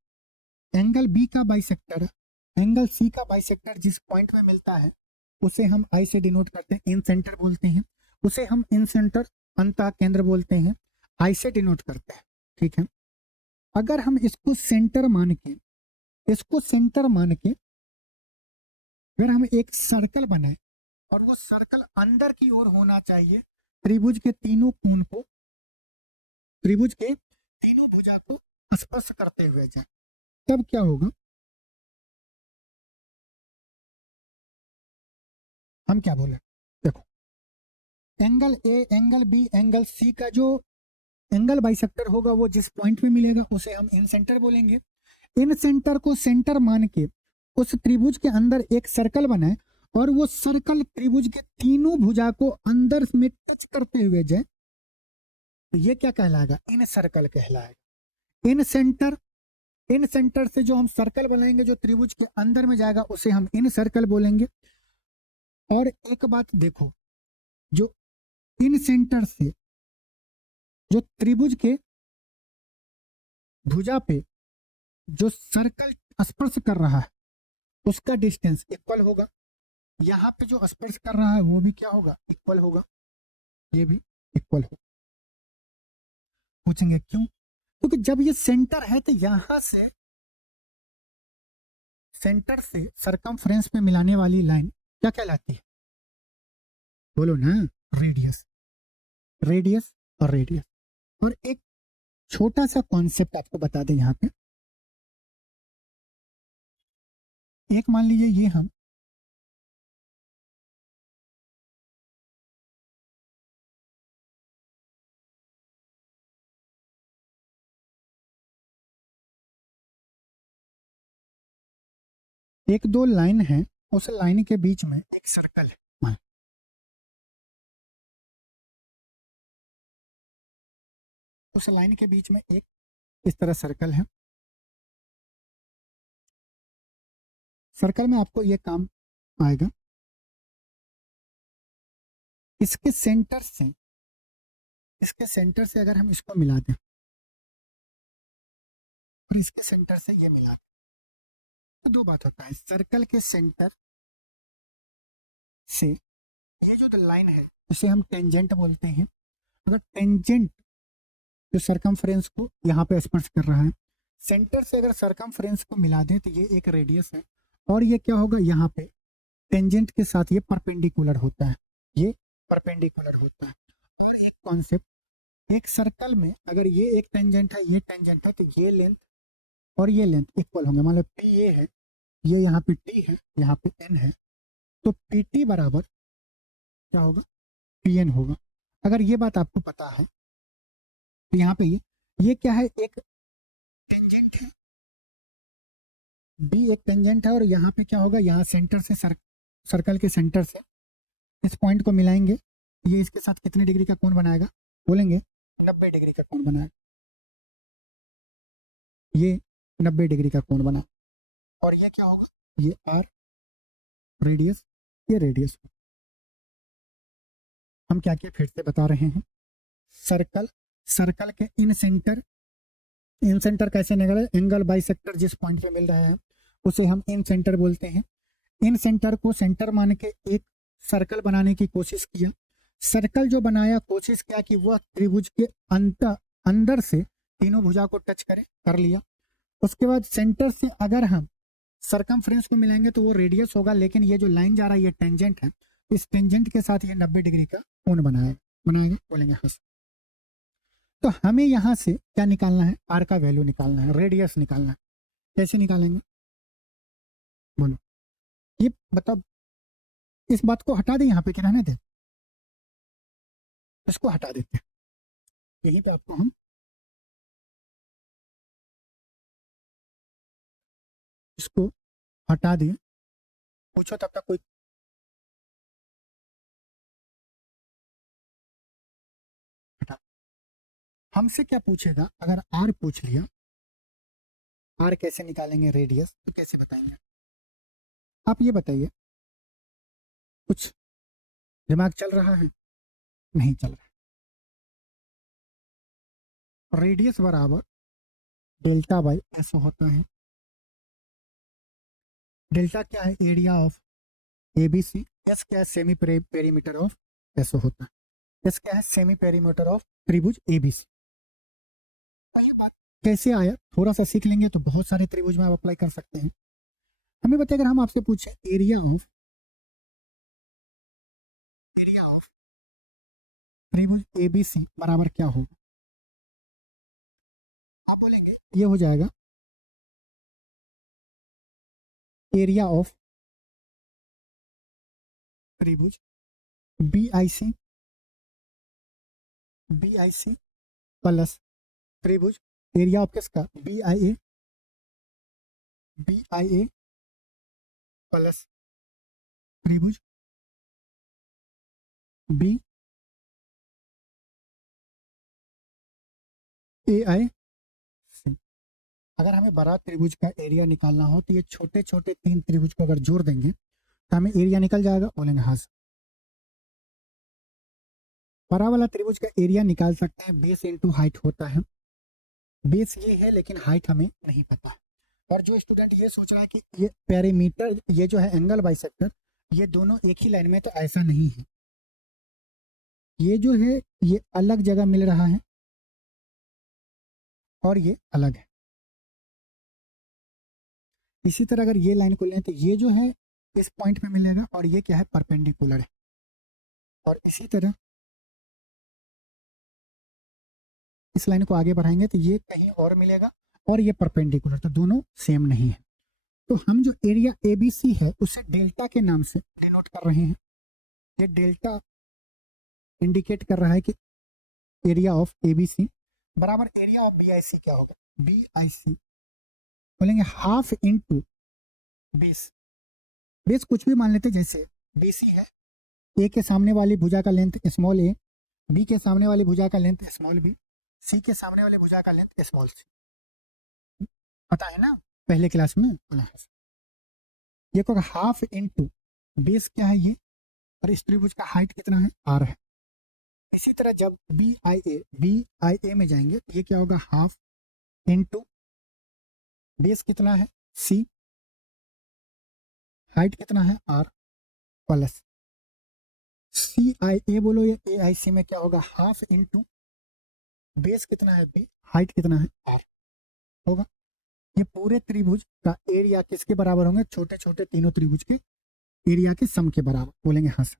एंगल B का बाइसेक्टर, एंगल C का बाइसेक्टर जिस पॉइंट में मिलता है उसे हम I से डिनोट करते हैं, इन सेंटर बोलते हैं, उसे हम इन सेंटर अंतः केंद्र बोलते हैं, I से डिनोट करते हैं। ठीक है, अगर हम इसको सेंटर मान के फिर हम एक सर्कल बनाए और वो सर्कल अंदर की ओर होना चाहिए, त्रिभुज के तीनों कोण को, त्रिभुज के तीनों भुजा को स्पर्श करते हुए जाए, तब क्या होगा, हम क्या बोले, देखो angle A, angle B, angle C का जो एंगल बाइसेक्टर होगा वो जिस पॉइंट में मिलेगा उसे हम इन सेंटर बोलेंगे। इन सेंटर को सेंटर मान के उस त्रिभुज के अंदर एक सर्कल बनाए और वो सर्कल त्रिभुज के तीनों भुजा को अंदर में टच करते हुए जाए तो ये क्या कहलाएगा? इन सर्कल कहलाएगा। इन सेंटर से जो हम सर्कल बनाएंगे जो त्रिभुज के अंदर में जाएगा उसे हम इन सर्कल बोलेंगे। और एक बात देखो, जो इन सेंटर से जो त्रिभुज के भुजा पे जो सर्कल स्पर्श कर रहा है उसका डिस्टेंस इक्वल होगा। यहाँ पे जो स्पर्श कर रहा है वो भी क्या होगा? इक्वल होगा। ये भी इक्वल होगा। पूछेंगे क्यों? क्योंकि जब ये सेंटर है तो यहां से सेंटर से सरकमफ्रेंस पे मिलाने वाली लाइन क्या कहलाती है? बोलो ना, रेडियस। रेडियस और रेडियस। और एक छोटा सा कॉन्सेप्ट आपको बता दें यहाँ पे। एक मान लीजिए ये हम एक दो लाइन है, उस लाइन के बीच में एक सर्कल है। उस लाइन के बीच में एक इस तरह सर्कल है। सर्कल में आपको ये काम आएगा, इसके सेंटर से अगर हम इसको मिला दें और इसके सेंटर से ये मिला दें तो दो बात होता है। सर्कल के सेंटर से ये जो लाइन है इसे हम टेंजेंट बोलते हैं। अगर टेंजेंट जो सरकमफ्रेंस को यहाँ पे स्पर्श कर रहा है, सेंटर से अगर सरकमफ्रेंस को मिला दें तो ये एक रेडियस है। और ये क्या होगा? यहाँ पे टेंजेंट के साथ ये परपेंडिकुलर होता है। ये परपेंडिकुलर होता है। और एक कॉन्सेप्ट, एक सर्कल में अगर ये एक टेंजेंट है, ये टेंजेंट है, तो ये लेंथ और ये लेंथ इक्वल होंगे। मान लो पी ये है, ये यहाँ पे टी है, यहाँ पे एन है, तो पी टी बराबर क्या होगा? पी एन होगा। अगर ये बात आपको पता है तो यहाँ पे ये क्या है? एक टेंजेंट है, बी एक टेंजेंट है, और यहाँ पे क्या होगा? यहाँ सेंटर से सर्कल के सेंटर से इस पॉइंट को मिलाएंगे, ये इसके साथ कितने डिग्री का कोण बनाएगा? बोलेंगे 90 डिग्री का कोण बनाएगा। ये 90 डिग्री का कोण बना। और ये क्या होगा? ये आर रेडियस, ये रेडियस। हम क्या क्या फिर से बता रहे हैं। सर्कल के इन सेंटर कैसे निकले? एंगल बाइसेक्टर जिस पॉइंट पे मिल रहा है उसे हम इन सेंटर बोलते हैं। इन सेंटर को सेंटर मान के एक सर्कल बनाने की कोशिश किया। सर्कल जो बनाया, कोशिश किया कि वह त्रिभुज के अंदर से तीनों भुजा को टच करे, कर लिया। उसके बाद सेंटर से अगर हम सरकमफ्रेंस को मिलाएंगे तो वो रेडियस होगा, लेकिन ये जो लाइन जा रहा है ये टेंजेंट है, इस टेंजेंट के साथ ये 90 डिग्री का कोण बनाएगा। बोलेंगे हाँ। तो हमें यहाँ से क्या निकालना है? आर का वैल्यू निकालना है, रेडियस निकालना है। कैसे निकालेंगे? बोलो, ये बताओ। इस बात को हटा दे, यहाँ पे क्या रहने दे, इसको हटा देते हैं। यहीं पे आपको हम इसको हटा दें। पूछो तब तक कोई। हटा। हमसे क्या पूछेगा? अगर आर पूछ लिया, आर कैसे निकालेंगे रेडियस, तो कैसे बताएंगे? आप ये बताइए, कुछ दिमाग चल रहा है? नहीं चल रहा। रेडियस बराबर डेल्टा बाई एस होता है। डेल्टा क्या है? Area of ABC. एस क्या है? सेमी पेरीमीटर ऑफ एसओ होता है। एस क्या है? सेमी पेरीमीटर ऑफ त्रिभुज एबीसी। ये बात कैसे आया थोड़ा सा सीख लेंगे तो बहुत सारे त्रिभुज में आप अप्लाई कर सकते हैं। हमें बताइए, अगर हम आपसे पूछे एरिया ऑफ त्रिभुज एबीसी बराबर क्या होगा, आप बोलेंगे ये हो जाएगा एरिया ऑफ त्रिभुज बी आई सी प्लस त्रिभुज एरिया ऑफ किसका? बी आई ए प्लस त्रिभुज बी ए आई सी। अगर हमें बड़ा त्रिभुज का एरिया निकालना हो तो ये छोटे छोटे 3 त्रिभुज को अगर जोड़ देंगे तो हमें एरिया निकल जाएगा। बोलेंगे हाँ सर। बड़ा वाला त्रिभुज का एरिया निकाल सकते हैं, बेस इंटू हाइट होता है। बेस ये है लेकिन हाइट हमें नहीं पता है। और जो स्टूडेंट ये सोच रहा है कि ये पेरीमीटर, ये जो है एंगल बाइसेक्टर, ये दोनों एक ही लाइन में, तो ऐसा नहीं है। ये जो है ये अलग जगह मिल रहा है और ये अलग है। इसी तरह अगर ये लाइन को लें तो ये जो है इस पॉइंट पे मिलेगा और ये क्या है, परपेंडिकुलर है। और इसी तरह इस लाइन को आगे बढ़ाएंगे तो ये कहीं और मिलेगा और ये परपेंडिकुलर, तो दोनों सेम नहीं है। तो हम जो एरिया एबीसी है उसे डेल्टा के नाम से डिनोट कर रहे हैं। ये डेल्टा इंडिकेट कर रहा है कि एरिया ऑफ एबीसी बराबर एरिया ऑफ बीआईसी क्या होगा, बीआईसी बोलेंगे हाफ इंटू बेस। बेस कुछ भी मान लेते, जैसे बीसी है, ए के सामने वाली भुजा का लेंथ स्मॉल ए, बी के सामने वाली भुजा का लेंथ स्मॉल बी, सी के सामने वाली भुजा का लेंथ स्मॉल सी। पता है ना पहले क्लास में। ये को हाफ इंटू बेस क्या है ये, और इस त्रिभुज का हाइट कितना है, आर है। इसी तरह जब बी आई ए में जाएंगे ये क्या होगा, हाफ इंटू बेस कितना है सी, हाइट कितना है आर, प्लस सी आई ए बोलो या ए आई सी में क्या होगा, हाफ इंटू बेस कितना है बी, हाइट कितना है आर होगा। ये पूरे त्रिभुज का एरिया किसके बराबर होंगे, छोटे छोटे तीनों त्रिभुज के एरिया के सम के बराबर। बोलेंगे हाँ सर।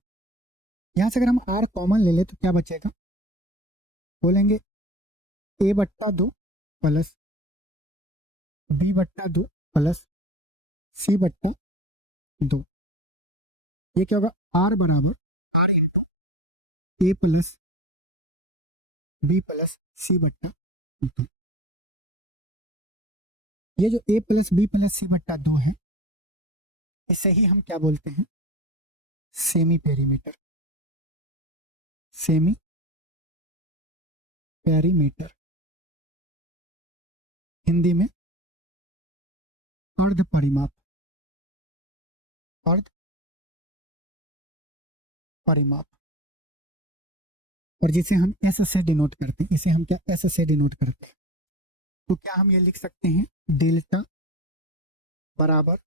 यहाँ से अगर हम आर कॉमन ले ले तो क्या बचेगा, बोलेंगे ए बट्टा 2 प्लस बी बट्टा 2 प्लस सी बट्टा 2। ये क्या होगा, आर बराबर R into A plus B plus C बट्टा 2। ये जो A plus B plus C बट्टा 2 है इसे ही हम क्या बोलते हैं, semi perimeter. Semi perimeter Hindi में अर्ध परिमाप, अर्ध परिमाप। और जिसे हम एस से डिनोट करते हैं, इसे हम क्या एस से डिनोट करते हैं। तो क्या हम ये लिख सकते हैं, डेल्टा बराबर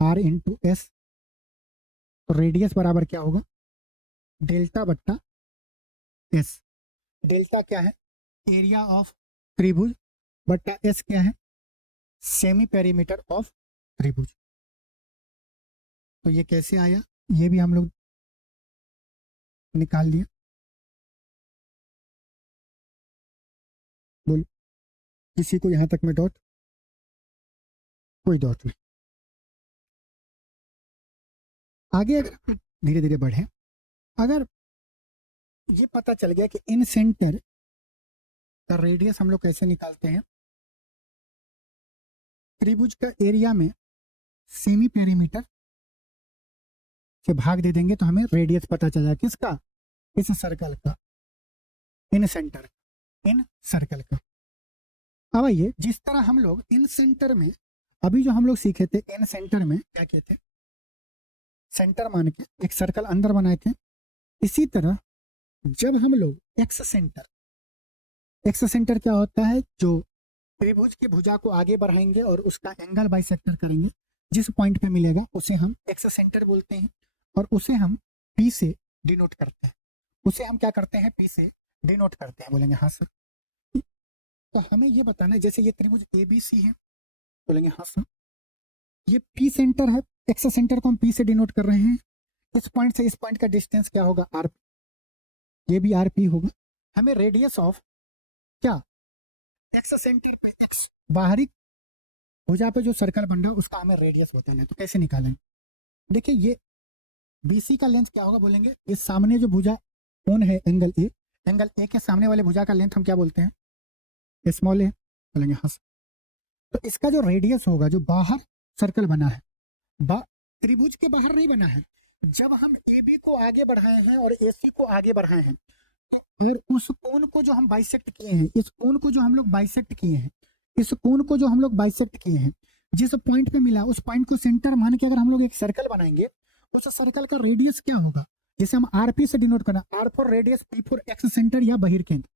आर इंटू एस, तो रेडियस बराबर क्या होगा, डेल्टा बट्टा एस। डेल्टा क्या है, एरिया ऑफ त्रिभुज, बट्टा एस क्या है, सेमी पेरीमीटर ऑफ त्रिभुज। तो ये कैसे आया, ये भी हम लोग निकाल लिया। बोल किसी को यहां तक में डॉट, कोई डॉट नहीं। आगे अगर धीरे धीरे बढ़े, अगर ये पता चल गया कि इन सेंटर का रेडियस हम लोग कैसे निकालते हैं, त्रिभुज का एरिया में सेमी पेरीमीटर से भाग दे देंगे तो हमें रेडियस पता चल जाएगा, किसका, इस सर्कल का, इन सेंटर, इन सर्कल का। अब आइए, जिस तरह हम लोग इन सेंटर में अभी जो हम लोग सीखे थे, इन सेंटर में क्या कहते, सेंटर मान के एक सर्कल अंदर बनाए थे, इसी तरह जब हम लोग एक्स सेंटर, एक्स सेंटर क्या होता है, जो त्रिभुज की भुजा को आगे बढ़ाएंगे और उसका एंगल बाइसेक्टर करेंगे, जिस पॉइंट पे मिलेगा उसे हम एक्स सेंटर बोलते हैं और उसे हम पी से डिनोट करते हैं। उसे हम क्या करते हैं, पी से डिनोट करते हैं। बोलेंगे हाँ सर। तो हमें ये बताना है, जैसे ये त्रिभुज ए बी सी है, बोलेंगे हाँ सर। ये पी सेंटर है, एक्स सेंटर को हम पी से डिनोट कर रहे हैं। इस पॉइंट से इस पॉइंट का डिस्टेंस क्या होगा, आर पी, ये भी आर पी होगा। हमें रेडियस ऑफ क्या, एक्स सेंटर पे, एक्स बाहरी भुजा पे जो सर्कल बन रहा है उसका हमें रेडियस बताना है। तो कैसे निकालेंगे, देखिए ये बीसी का लेंथ क्या होगा, बोलेंगे इस सामने जो भुजा कौन है, एंगल ए, एंगल ए के सामने वाले भुजा का लेंथ हम क्या बोलते हैं, स्मॉल ए। बोलेंगे हाँ। तो इसका जो रेडियस होगा, जो बाहर सर्कल बना है, त्रिभुज के बाहर नहीं बना है, जब हम ए बी को आगे बढ़ाए हैं और ए सी को आगे बढ़ाए हैं, और उस कोण को जो हम बाइसेक्ट किए हैं, इस कोण को जो हम लोग बाइसेक्ट किए हैं, इस कोण को जो हम लोग बाइसेक्ट किए हैं, जिस पॉइंट पे मिला उस पॉइंट को सेंटर मान के अगर हम लोग एक सर्कल बनाएंगे, उस सर्कल का रेडियस क्या होगा, जिसे हम आरपी से डिनोट करना, R for radius, P for excentre या बहिर्केंद्र।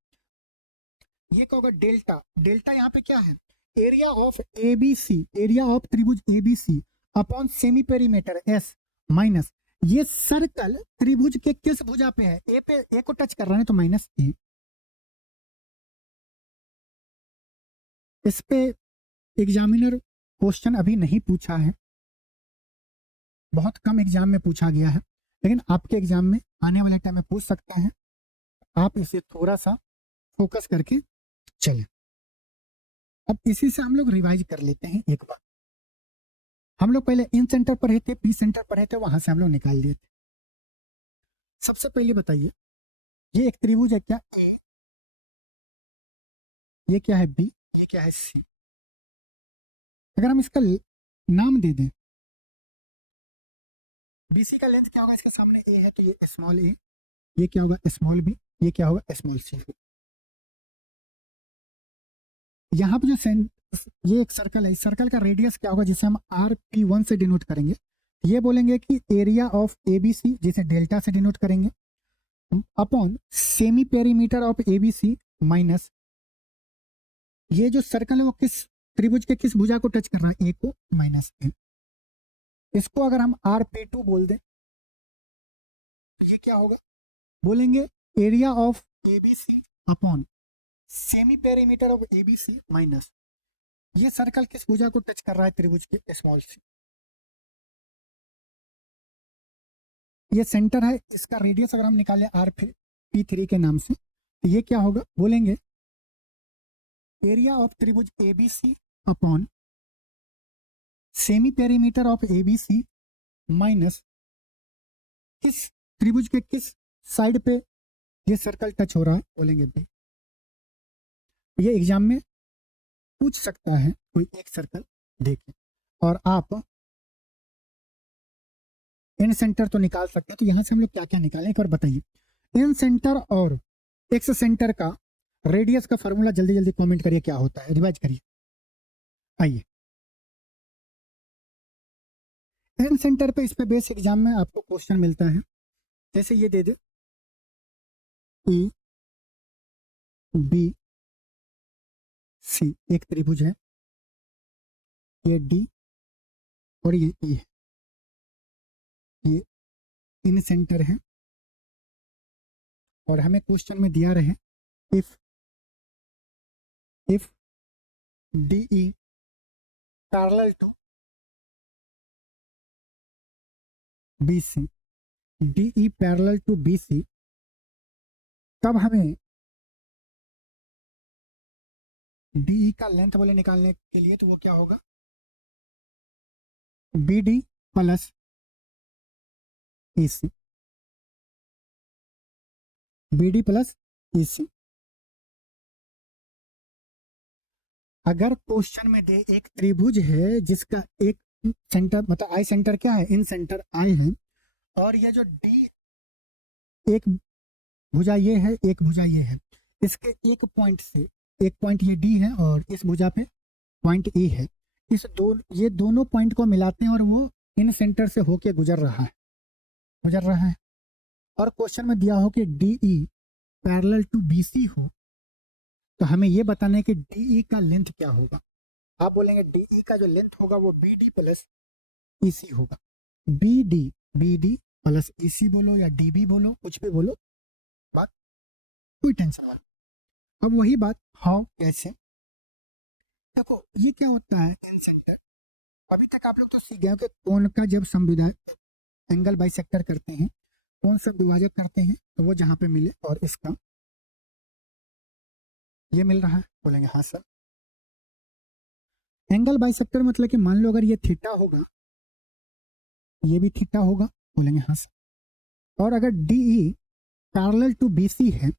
ये क्या होगा, डेल्टा। डेल्टा यहाँ पे क्या है, area of ABC, area of त्रिभुज ABC upon semi perimeter S minus, ये सर्कल त्रिभुज के किस भुजा पे है, ए पे, ए को टच कर रहा है तो माइनस ए। इस पे एग्जामिनर क्वेश्चन अभी नहीं पूछा है, बहुत कम एग्जाम में पूछा गया है, लेकिन आपके एग्जाम में आने वाले टाइम में पूछ सकते हैं। आप इसे थोड़ा सा फोकस करके चलें। अब इसी से हम लोग रिवाइज कर लेते हैं एक बार। हम लोग पहले इन सेंटर पढ़े थे, पी सेंटर पढ़े थे, वहां से हम लोग निकाल दिए थे। सबसे पहले बताइए, ये एक त्रिभुज है क्या, ए, ये क्या है बी, ये क्या है सी। अगर हम इसका नाम दे दें, बीसी का लेंथ क्या होगा, इसके सामने ए है तो ये स्मॉल ए, ये क्या होगा स्मॉल बी, ये क्या होगा स्मॉल सी। यहाँ पे जो ये एक सर्कल है, इस सर्कल का रेडियस क्या होगा, जिसे हम RP1 से डिनोट करेंगे। ये बोलेंगे कि एरिया ऑफ एबीसी, जिसे डेल्टा से डिनोट करेंगे, upon semi perimeter of ABC minus, ये जो सर्कल है वो किस त्रिभुज के किस भुजा को टच कर रहा है, ए को, माइनस ए। इसको अगर हम RP2 बोल दें तो ये क्या होगा, बोलेंगे area of ABC upon semi perimeter of ABC minus, ये सर्कल किस भुजा को टच कर रहा है, त्रिभुज के स्मॉल सी। ये सेंटर है, इसका रेडियस अगर हम निकालें RP3 के नाम से तो ये क्या होगा, बोलेंगे एरिया ऑफ त्रिभुज ABC upon semi perimeter of ABC minus, किस त्रिभुज के किस साइड पे ये सर्कल टच हो रहा है, बोलेंगे बी। ये एग्जाम में पूछ सकता है कोई एक सर्कल देखें, और आप इन सेंटर तो निकाल सकते हैं। तो यहां से हम लोग क्या क्या निकालें एक बार बताइए। इन सेंटर और एक्स सेंटर का रेडियस का फॉर्मूला जल्दी जल्दी कमेंट करिए क्या होता है, रिवाइज करिए। आइए, इन सेंटर पे, इस पे बेस एग्जाम में आपको क्वेश्चन मिलता है, जैसे ये दे दे ई बी सी, एक त्रिभुज है, ये डी और ये ई है, ये इन सेंटर है, और हमें क्वेश्चन में दिया रहे if D E parallel to B C, D E parallel to B C, तब हमें डी ई का लेंथ बोले निकालने के लिए, तो वो क्या होगा, बी डी प्लस ई सी, बी डी प्लस ई सी। अगर क्वेश्चन में दे एक त्रिभुज है जिसका एक सेंटर, मतलब आई सेंटर क्या है, इन सेंटर आई है, और ये जो डी, एक भुजा ये है, एक भुजा ये है, इसके एक पॉइंट से, एक पॉइंट ये डी है और इस भुजा पे पॉइंट ई है, इस ये दोनों पॉइंट को मिलाते हैं और वो इन सेंटर से होके गुजर रहा है, और क्वेश्चन में दिया हो कि D E parallel to B C हो, तो हमें ये बताना है कि डी ई का लेंथ क्या होगा। आप बोलेंगे डी ई का जो लेंथ होगा वो बी डी प्लस ई सी होगा। बी डी प्लस ई सी बोलो या डी बी बोलो, कुछ भी बोलो, बात कोई टेंशन वाली। अब वही बात, हाउ, कैसे, देखो ये क्या होता है इन सेंटर। अभी तक आप लोग तो सीख गए हो कि कोण का जब समविभाजक, एंगल बाइसेक्टर करते हैं, कोण से विभाजक करते हैं, तो वो जहां पे मिले, और इसका ये मिल रहा है, बोलेंगे हाँ सर। एंगल बाइसेक्टर मतलब कि मान लो अगर ये थीटा होगा, ये भी थीटा होगा, बोलेंगे हाँ सर। और अगर D E parallel to B C है,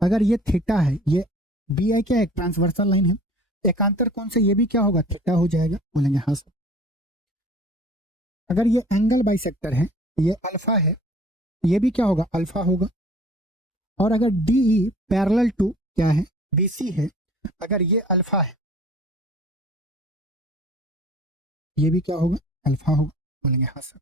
अगर ये थीटा है, ये बी आई क्या है, ट्रांसवर्सल लाइन है, एकांतर कोण से ये भी क्या होगा, थीटा हो जाएगा, बोलेंगे हाँ सर। अगर ये एंगल बाइसेक्टर है, ये अल्फा है, ये भी क्या होगा, अल्फा होगा। और अगर डी ई पैरेलल टू क्या है, बी सी है, अगर ये अल्फा है, ये भी क्या होगा, अल्फा होगा। बोलेंगे हाँ सर।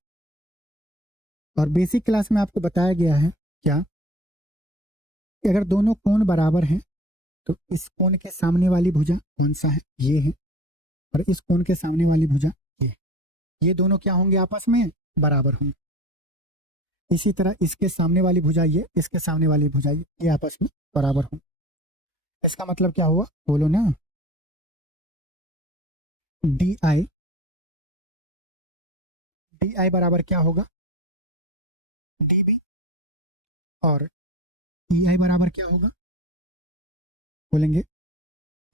और बेसिक क्लास में आपको बताया गया है क्या, कि अगर दोनों कोण बराबर हैं तो इस कोण के सामने वाली भुजा कौन सा है, ये है। और इस कोण के सामने वाली भुजा ये है। ये दोनों क्या होंगे, आपस में बराबर होंगे। इसी तरह इसके सामने वाली भुजा ये, इसके सामने वाली भुजा ये आपस में बराबर होंगे। इसका मतलब क्या हुआ, बोलो ना, डी आई, डी आई बराबर क्या होगा, डी बी। और ई आई बराबर क्या होगा, बोलेंगे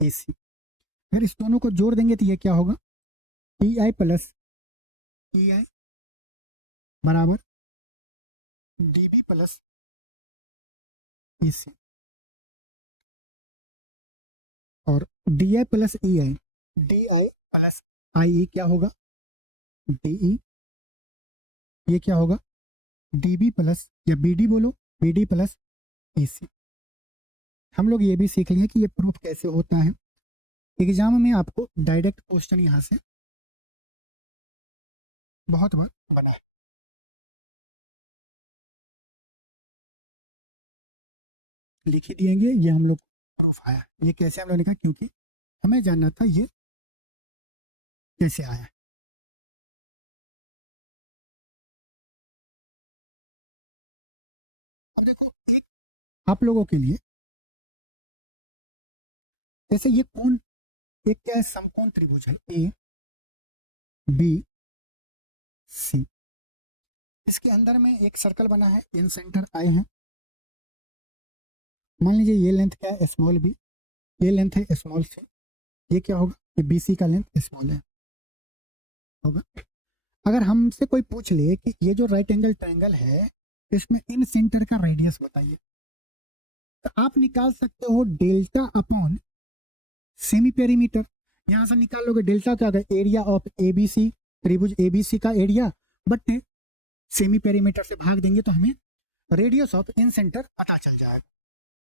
ए सी। अगर इस दोनों को जोड़ देंगे तो ये क्या होगा, D I plus E I बराबर D B plus E C. और D I plus E I, D I plus I E क्या होगा, डी ई, ये क्या होगा, डी बी प्लस, या बी डी बोलो, B D plus A C. हम लोग ये भी सीख लिए कि ये प्रूफ कैसे होता है। एग्जाम में आपको डायरेक्ट क्वेश्चन यहाँ से बहुत बार बना है। लिख ही दिएंगे, ये हम लोग प्रूफ आया। ये कैसे हम लोग ने कहा, क्योंकि हमें जानना था ये कैसे आया है। अब देखो, एक आप लोगों के लिए, जैसे ये कौन, एक क्या है, समकोण त्रिभुज है ए बी सी। इसके अंदर में एक सर्कल बना है, इन सेंटर आए हैं। मान लीजिए ये लेंथ क्या है, स्मॉल बी, ये लेंथ है स्मॉल सी। ये क्या होगा, ये बी सी का लेंथ स्मॉल है होगा। अगर हमसे कोई पूछ ले कि ये जो राइट एंगल ट्रायंगल है, इसमें इन सेंटर का रेडियस बताइए, तो आप निकाल सकते हो डेल्टा अपॉन सेमी पेरीमीटर। यहां से निकाल लोगे डेल्टा क्या होगा, एरिया ऑफ एबीसी, त्रिभुज एबीसी का एरिया, बट सेमी पेरीमीटर से भाग देंगे तो हमें रेडियस ऑफ इन सेंटर पता चल जाएगा।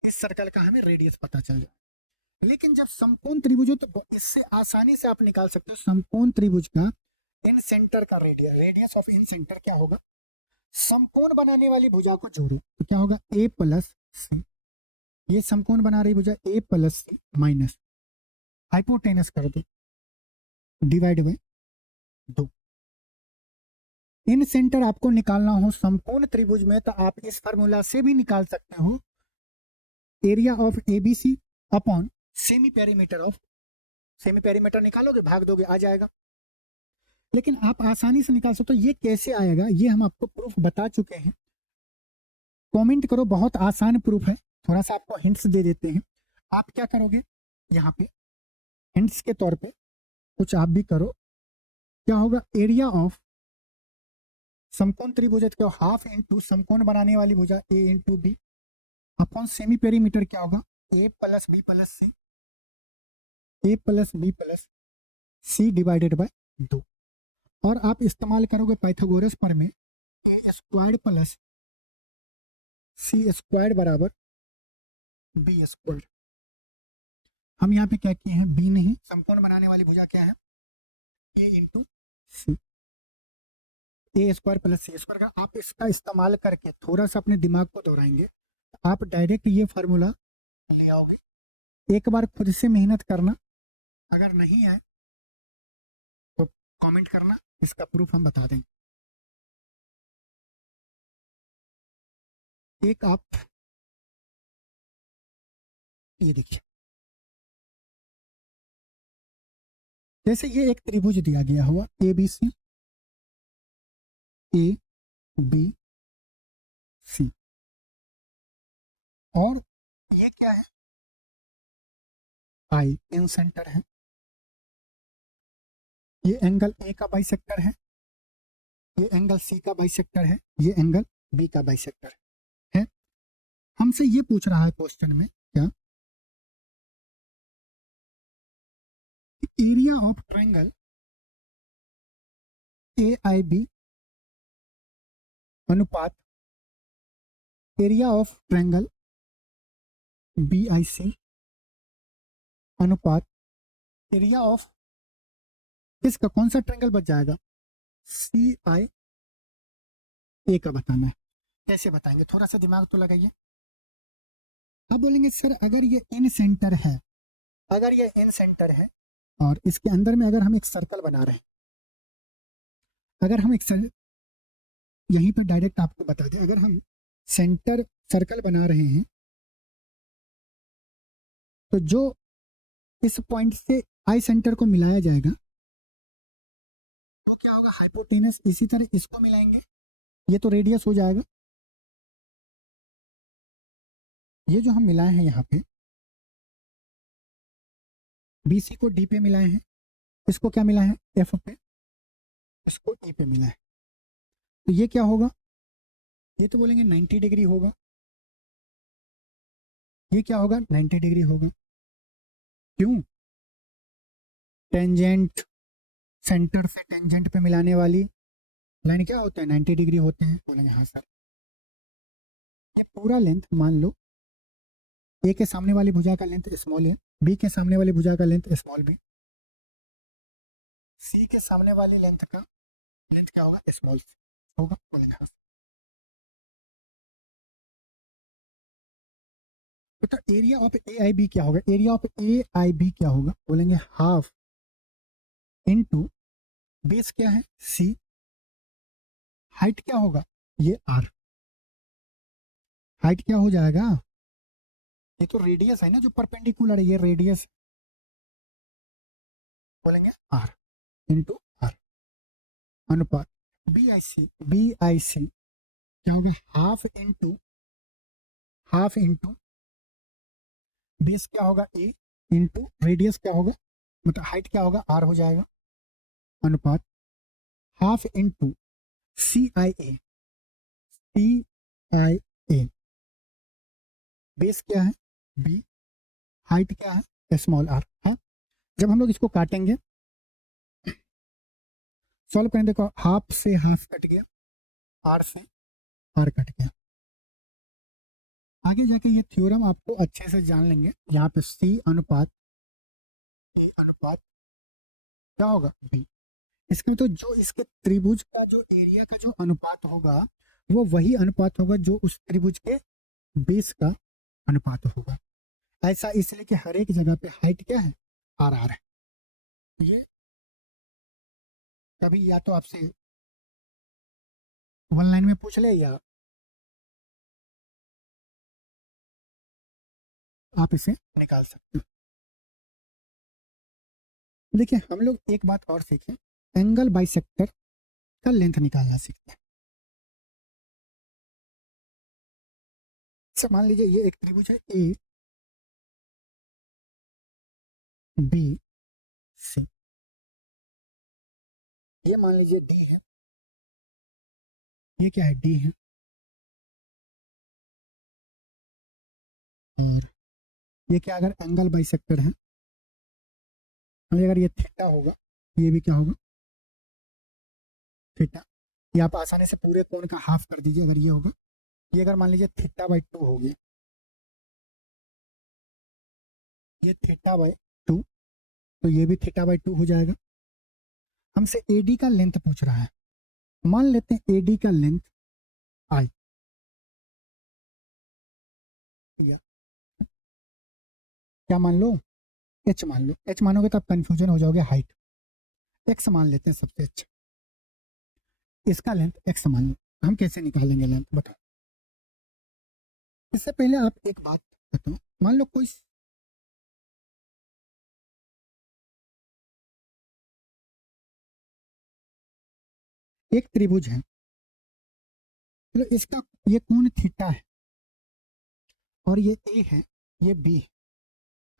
इस सर्कल का हमें रेडियस पता चल जाएगा। लेकिन जब समकोण त्रिभुज हो तो इससे आसानी से आप निकाल सकते हो समकोण त्रिभुज का इन सेंटर का radius, radius of in centre क्या होगा, समकोण बनाने वाली भुजा को जोड़ो तो क्या होगा, ए प्लस सी। ये समकोण बना रही भुजा ए प्लस सी माइनस हाइपोटेनस कर दो, डिवाइड बाय 2। इन सेंटर आपको निकालना हो समकोण त्रिभुज में तो आप इस फार्मूला से भी निकाल सकते हो, area of ABC upon semi perimeter of, semi perimeter निकालोगे भाग दोगे आ जाएगा। लेकिन आप आसानी से निकाल सकते हो। ये कैसे आएगा, ये हम आपको प्रूफ बता चुके हैं। कमेंट करो, बहुत आसान प्रूफ है। थोड़ा सा आपको हिंट्स दे देते हैं। आप क्या करोगे, यहाँ पे हिंट्स के तौर पे कुछ आप भी करो। क्या होगा, एरिया ऑफ समकोण त्रिभुज क्या, हाफ इंटू समकोण बनाने वाली भुजा A into B upon semi perimeter क्या होगा, A plus B plus C, A plus B plus C divided by 2। और आप इस्तेमाल करोगे पाइथागोरस प्रमेय, A squared plus C squared बराबर बी स्क्वायर्ड। हम यहाँ पे क्या किए हैं, बी नहीं, समकोण बनाने वाली भुजा क्या है, ए इंटू सी, ए स्क्वायर प्लस सी स्क्वायर का आप इसका इस्तेमाल करके थोड़ा सा अपने दिमाग को दोहराएंगे, आप डायरेक्ट ये फार्मूला ले आओगे। एक बार खुद से मेहनत करना, अगर नहीं आए तो कमेंट करना, इसका प्रूफ हम बता देंगे। एक आप ये देखिए, जैसे ये एक त्रिभुज दिया गया हुआ ए बी सी, ए बी सी, और ये क्या है, आई इन सेंटर है। ये एंगल ए का बाइसेक्टर है, ये एंगल सी का बाइसेक्टर है, ये एंगल बी का बाइसेक्टर है। हमसे ये पूछ रहा है क्वेश्चन में क्या, area of triangle A I B अनुपात एरिया ऑफ ट्रायंगल BIC अनुपात एरिया ऑफ किसका, कौन सा ट्रायंगल बच जाएगा, CIA का बताना है। कैसे बताएंगे, थोड़ा सा दिमाग तो लगाइए। अब बोलेंगे सर अगर ये इन सेंटर है, अगर ये इन सेंटर है और इसके अंदर में अगर हम एक सर्कल बना रहे हैं, अगर हम एक यहीं पर डायरेक्ट आपको बता दें, अगर हम सेंटर सर्कल बना रहे हैं तो जो इस पॉइंट से आई सेंटर को मिलाया जाएगा वो क्या होगा, हाइपोटेनस। इसी तरह इसको मिलाएंगे, ये तो रेडियस हो जाएगा। ये जो हम मिलाए हैं यहाँ पे BC को D पे मिलाए हैं, इसको क्या मिला है, F पे, इसको E पे मिला है। तो ये क्या होगा, ये तो बोलेंगे 90 डिग्री होगा, ये क्या होगा 90 डिग्री होगा। क्यों, टेंजेंट, सेंटर से टेंजेंट पे मिलाने वाली लाइन क्या होते हैं, 90 डिग्री होते हैं। बोलेंगे हाँ सर। ये पूरा लेंथ मान लो A के सामने वाली भुजा का लेंथ स्मॉल है, B के सामने वाली भुजा का लेंथ स्मॉल B, C के सामने वाली लेंथ का लेंथ क्या होगा, स्मॉल C होगा। बोलेंगे हाँ। तो एरिया ऑफ AIB क्या होगा, एरिया ऑफ AIB क्या होगा, बोलेंगे हाफ इनटू बेस क्या है C, हाइट क्या होगा, ये R, हाइट क्या हो जाएगा, ये तो रेडियस है ना जो परपेंडिकुलर है, ये रेडियस, बोलेंगे R इनटू R अनुपात BIC क्या होगा, हाफ इंटू बेस क्या होगा A इंटू रेडियस क्या होगा, मतलब हाइट क्या होगा R हो जाएगा, अनुपात हाफ इंटू CIA बेस क्या है B, हाइट क्या है स्मॉल r है। जब हम लोग इसको काटेंगे, सॉल्व करें, देखो हाफ से हाफ कट गया, r से r कट गया। आगे जाके ये थ्योरम आपको अच्छे से जान लेंगे। यहाँ पे C अनुपात A अनुपात क्या होगा B, इसमें तो जो इसके त्रिभुज का जो एरिया का जो अनुपात होगा वो वही अनुपात होगा जो उस त्रिभुज के बेस का अनुपात होगा। ऐसा इसलिए कि हर एक जगह पे हाइट क्या है, R है। ये कभी या तो आपसे वन लाइन में पूछ ले या आप इसे निकाल सकते हो। देखिए हम लोग एक बात और सीखें, एंगल बाइसेक्टर का लेंथ निकालना सीखते हैं। मान लीजिए ये एक त्रिभुज है ABC, ये मान लीजिए D है, ये क्या है D है, और ये क्या अगर एंगल बाइसेक्टर है, अगर ये थीटा होगा, ये भी क्या होगा थीटा। ये आप आसानी से पूरे कोण का हाफ कर दीजिए अगर ये होगा, ये अगर मान लीजिए θ/2 होगी, ये θ/2, तो ये भी θ/2 हो जाएगा। हमसे AD का लेंथ पूछ रहा है, मान लेते हैं AD का लेंथ I, क्या मान लो H मान लो, H मानोगे तो आप कंफ्यूजन हो जाओगे, हाइट X मान लेते हैं सबसे अच्छा, इसका लेंथ X मान लो। हम कैसे निकालेंगे लेंथ बताओ। इससे पहले आप एक बात बताओ, मान लो कोई एक त्रिभुज है, चलो इसका ये कोण थीटा है और ये A है, ये B है।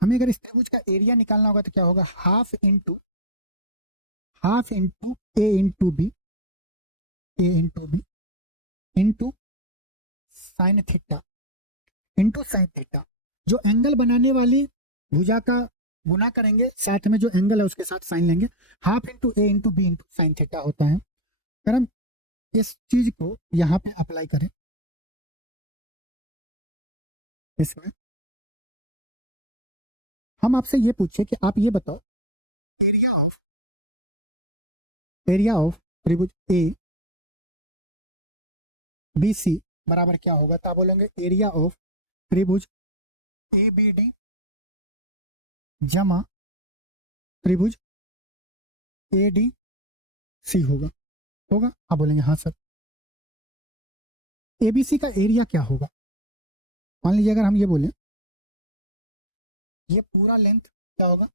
हमें अगर इस त्रिभुज का एरिया निकालना होगा तो क्या होगा, half into A into B into sine theta जो एंगल बनाने वाली भुजा का गुना करेंगे, साथ में जो एंगल है उसके साथ साइन लेंगे, half into A into B into sine theta होता है। अगर हम इस चीज को यहाँ पे अप्लाई करें इसमें, हम आपसे ये पूछे कि आप ये बताओ एरिया ऑफ त्रिभुज ए बी सी बराबर क्या होगा, तो आप बोलेंगे एरिया ऑफ त्रिभुज ए बी डी जमा त्रिभुज ए डी सी होगा। होगा, आप बोलेंगे हाँ सर। एबीसी का एरिया क्या होगा, मान लीजिए अगर हम ये बोलें ये पूरा लेंथ क्या होगा,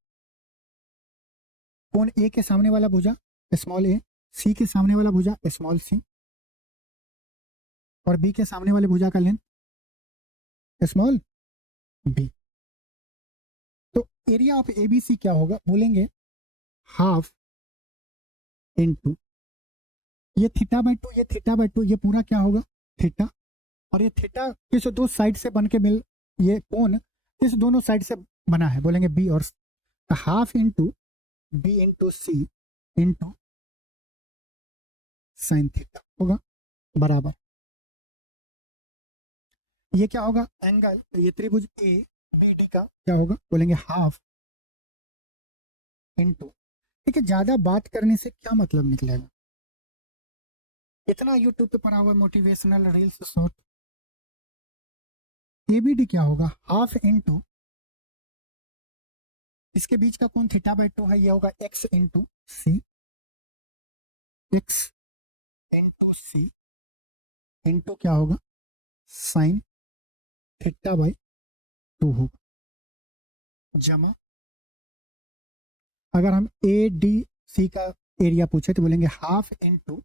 कोण ए के सामने वाला भुजा स्मॉल ए, सी के सामने वाला भुजा स्मॉल सी, और बी के सामने वाले भुजा का लेंथ स्मॉल बी। तो एरिया ऑफ एबीसी क्या होगा, बोलेंगे हाफ इनटू ये थीटा बाई टू, ये थीटा बाई टू, ये पूरा क्या होगा थीटा, और ये थीटा किस दो साइड से बन के मिल, ये कोण इस दोनों साइड से बना है, बोलेंगे बी और हाफ इंटू बी इंटू सी इंटू साइन थीटा होगा बराबर, ये क्या होगा एंगल, ये त्रिभुज ए बी डी का क्या होगा, बोलेंगे हाफ इंटू, ठीक है। ज्यादा बात करने से क्या मतलब निकलेगा, इतना यूट्यूब पे पढ़ा हुआ मोटिवेशनल रील्स शॉर्ट, एबीडी क्या होगा हाफ इंटू इसके बीच का कोण थीटा बाई टू है, ये होगा एक्स इंटू सी, एक्स इंटू सी इंटू क्या होगा साइन थीटा बाई टू होगा जमा, अगर हम ए डी सी का एरिया पूछे तो बोलेंगे half into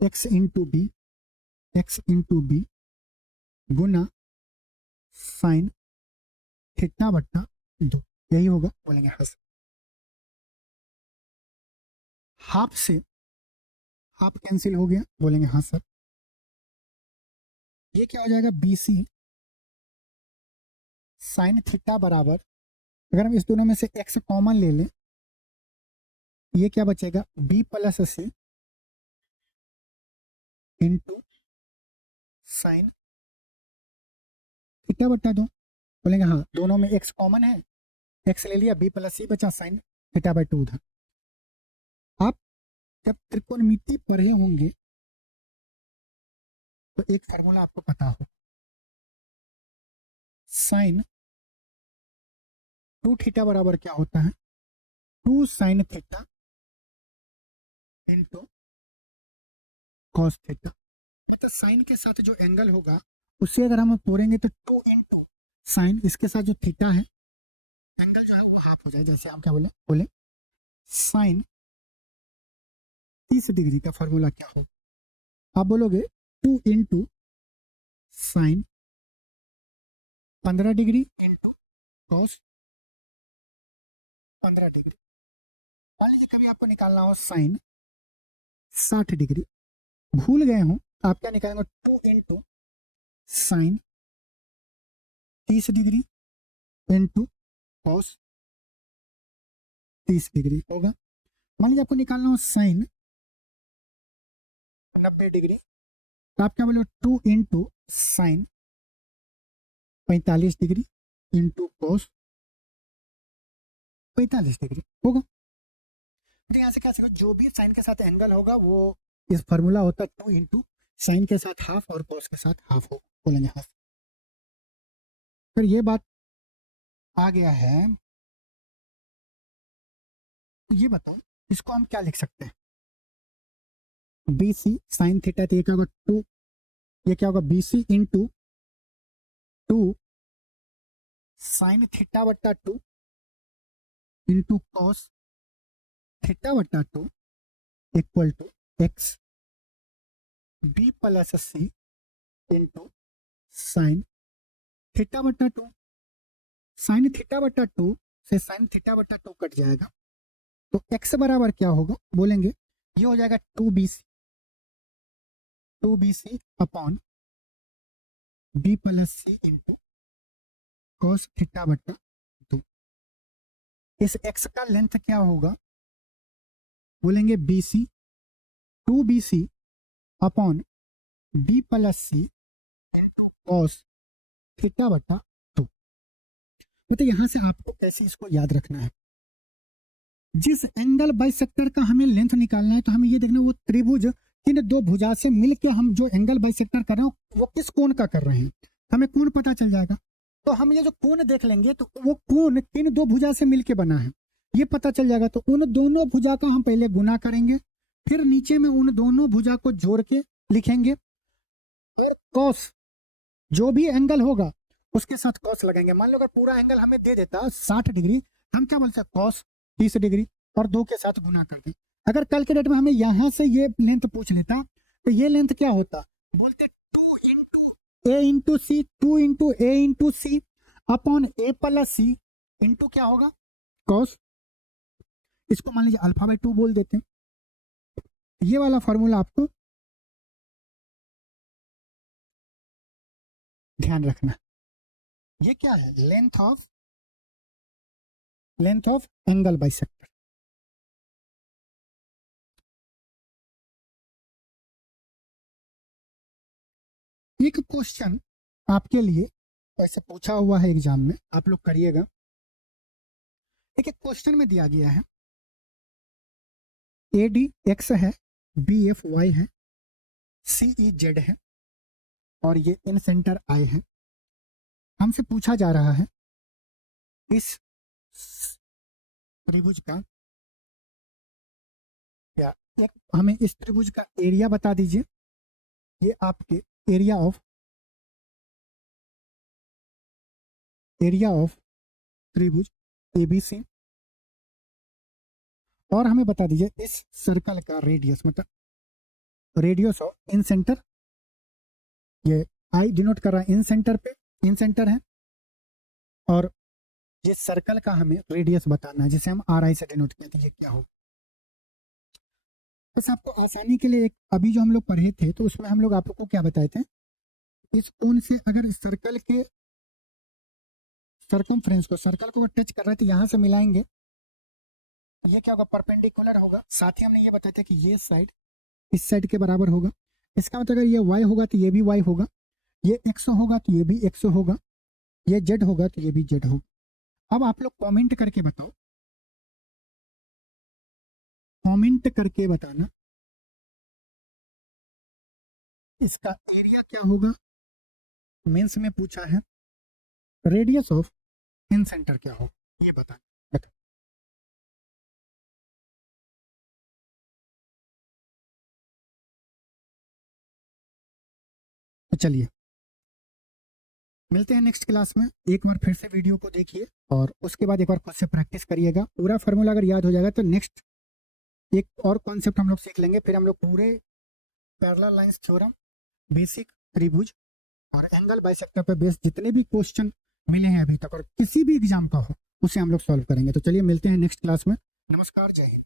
X into B, X into B गुना साइन थीटा बट्टा दो, यही होगा, बोलेंगे हाँ सर। हाफ से हाफ कैंसिल हो गया, बोलेंगे हाँ सर। ये क्या हो जाएगा बी सी साइन थीटा बराबर, अगर हम इस दोनों में से एक्स कॉमन ले लें, ये क्या बचेगा B plus C into sine theta बट्टा दो, बोलेंगे हाँ, दोनों में एक्स कॉमन है, एक्स ले लिया, बी प्लस सी बचा, साइन थीटा बाई टू उधर। आप जब त्रिकोणमिति पढ़े होंगे तो एक फार्मूला आपको पता हो, साइन टू थीटा बराबर क्या होता है, two sine theta into cos theta, तो साइन के साथ जो एंगल होगा उससे अगर हम तोड़ेंगे तो टू इंटू साइन, इसके साथ जो थीटा है एंगल जो है वो हाफ हो जाए, जैसे हम क्या बोले साइन 30 डिग्री का फॉर्मूला क्या होगा, आप बोलोगे two into sine 15 degree into cos 15 degree. मान लीजिए कभी आपको निकालना हो साइन 60 डिग्री, भूल गए हो आप क्या निकालेंगे, two into sine 30 degree into cos 30 degree होगा। मान लीजिए आपको निकालना हो साइन 90 डिग्री, तो आप क्या बोलोगे two into sine 45 degree into cos 45 degree होगा। तो यहाँ से क्या सीखो, जो भी साइन के साथ एंगल होगा वो इस फॉर्मूला होता है टू इंटू साइन के साथ हाफ और कॉस के साथ हाफ हो, बोलेंगे हाफ। फिर ये बात आ गया है, तो ये बताओ इसको हम क्या लिख सकते हैं, बी सी साइन थीटा, तो ये क्या होगा टू, ये क्या होगा B C into two sine theta बट्टा टू इंटू कॉस थीटा बट्टा two equal to x B plus C into sine theta बट्टा टू, साइन थीटा बट्टा टू से साइन थीटा बट्टा टू कट जाएगा, तो एक्स बराबर क्या होगा, बोलेंगे ये हो जाएगा two B C upon B plus C into cos theta बट्टा टू। इस एक्स का लेंथ क्या होगा, बोलेंगे B C 2BC upon B plus C into cos theta बटा 2। तो यहाँ से आपको कैसे इसको याद रखना है, जिस एंगल बाइसेक्टर का हमें लेंथ निकालना है तो हमें ये देखना है वो त्रिभुज किन दो भुजा से मिलकर हम जो एंगल बाइसेक्टर कर रहे हैं वो किस कोण का कर रहे हैं, हमें कोण पता चल जाएगा। तो हम ये जो कोण देख लेंगे तो वो कोण किन दो भुजा से मिलकर बना है ये पता चल जाएगा। तो उन दोनों भुजा का हम पहले गुना करेंगे, फिर नीचे में उन दोनों भुजा को जोड़ के लिखेंगे, फिर कॉस जो भी एंगल होगा उसके साथ कॉस लगाएंगे। मान लो अगर पूरा एंगल हमें दे देता 60 डिग्री, हम क्या बोलते हैं कॉस 30 डिग्री और 2 के साथ गुना करते। अगर कल के डेट में हमें यहां से ये लेंथ पूछ लेता तो ये लेंथ क्या होता, बोलते 2 इंटू ए इंटू सी, 2 इंटू ए इंटू सी अपॉन ए प्लस सी इंटू क्या होगा कॉस, इसको मान लीजिए अल्फा बाई 2 बोल देते हैं। ये वाला फॉर्मूला आपको ध्यान रखना। ये क्या है, लेंथ ऑफ एंगल बाइसेक्टर। एक क्वेश्चन आपके लिए ऐसे पूछा हुआ है एग्जाम में, आप लोग करिएगा। एक क्वेश्चन में दिया गया है AD x है, BF y है, CE z है और ये इन सेंटर I है। हमसे पूछा जा रहा है इस त्रिभुज का या एक हमें इस त्रिभुज का एरिया बता दीजिए। ये आपके एरिया ऑफ त्रिभुज ABC और हमें बता दीजिए इस सर्कल का रेडियस, मतलब रेडियस ऑफ इन सेंटर। ये आई डिनोट कर रहा है इन सेंटर पे, इन सेंटर है, और ये सर्कल का हमें रेडियस बताना है जिसे हम RI से डिनोट किए थे। ये क्या हो, बस आपको आसानी के लिए एक अभी जो हम लोग पढ़े थे तो उसमें हम लोग आप लोग को क्या बताए थे, इस कोण से अगर सर्कल के सर्कमफ्रेंस को, सर्कल को टच कर रहे हैं तो यहाँ से मिलाएंगे, ये क्या होगा परपेंडिकुलर होगा। साथ ही हमने ये बताया था कि ये साइड इस साइड के बराबर होगा। इसका मतलब अगर ये y होगा तो ये भी y होगा, ये x होगा तो ये भी x होगा, ये z होगा तो ये भी z होगा। अब आप लोग कमेंट करके बताओ, कमेंट करके बताना इसका एरिया क्या होगा, मेंस में पूछा है, रेडियस ऑफ इन सेंटर क्या होगा ये बताना। तो चलिए मिलते हैं नेक्स्ट क्लास में। एक बार फिर से वीडियो को देखिए और उसके बाद एक बार खुद से प्रैक्टिस करिएगा। पूरा फार्मूला अगर याद हो जाएगा तो नेक्स्ट एक और कॉन्सेप्ट हम लोग सीख लेंगे, फिर हम लोग पूरे पैरेलल लाइंस थ्योरम, बेसिक त्रिभुज और एंगल बाइसेक्टर पे बेस्ड जितने भी क्वेश्चन मिले हैं अभी तक और किसी भी एग्जाम का हो उसे हम लोग सॉल्व करेंगे। तो चलिए मिलते हैं नेक्स्ट क्लास में। नमस्कार, जय हिंद।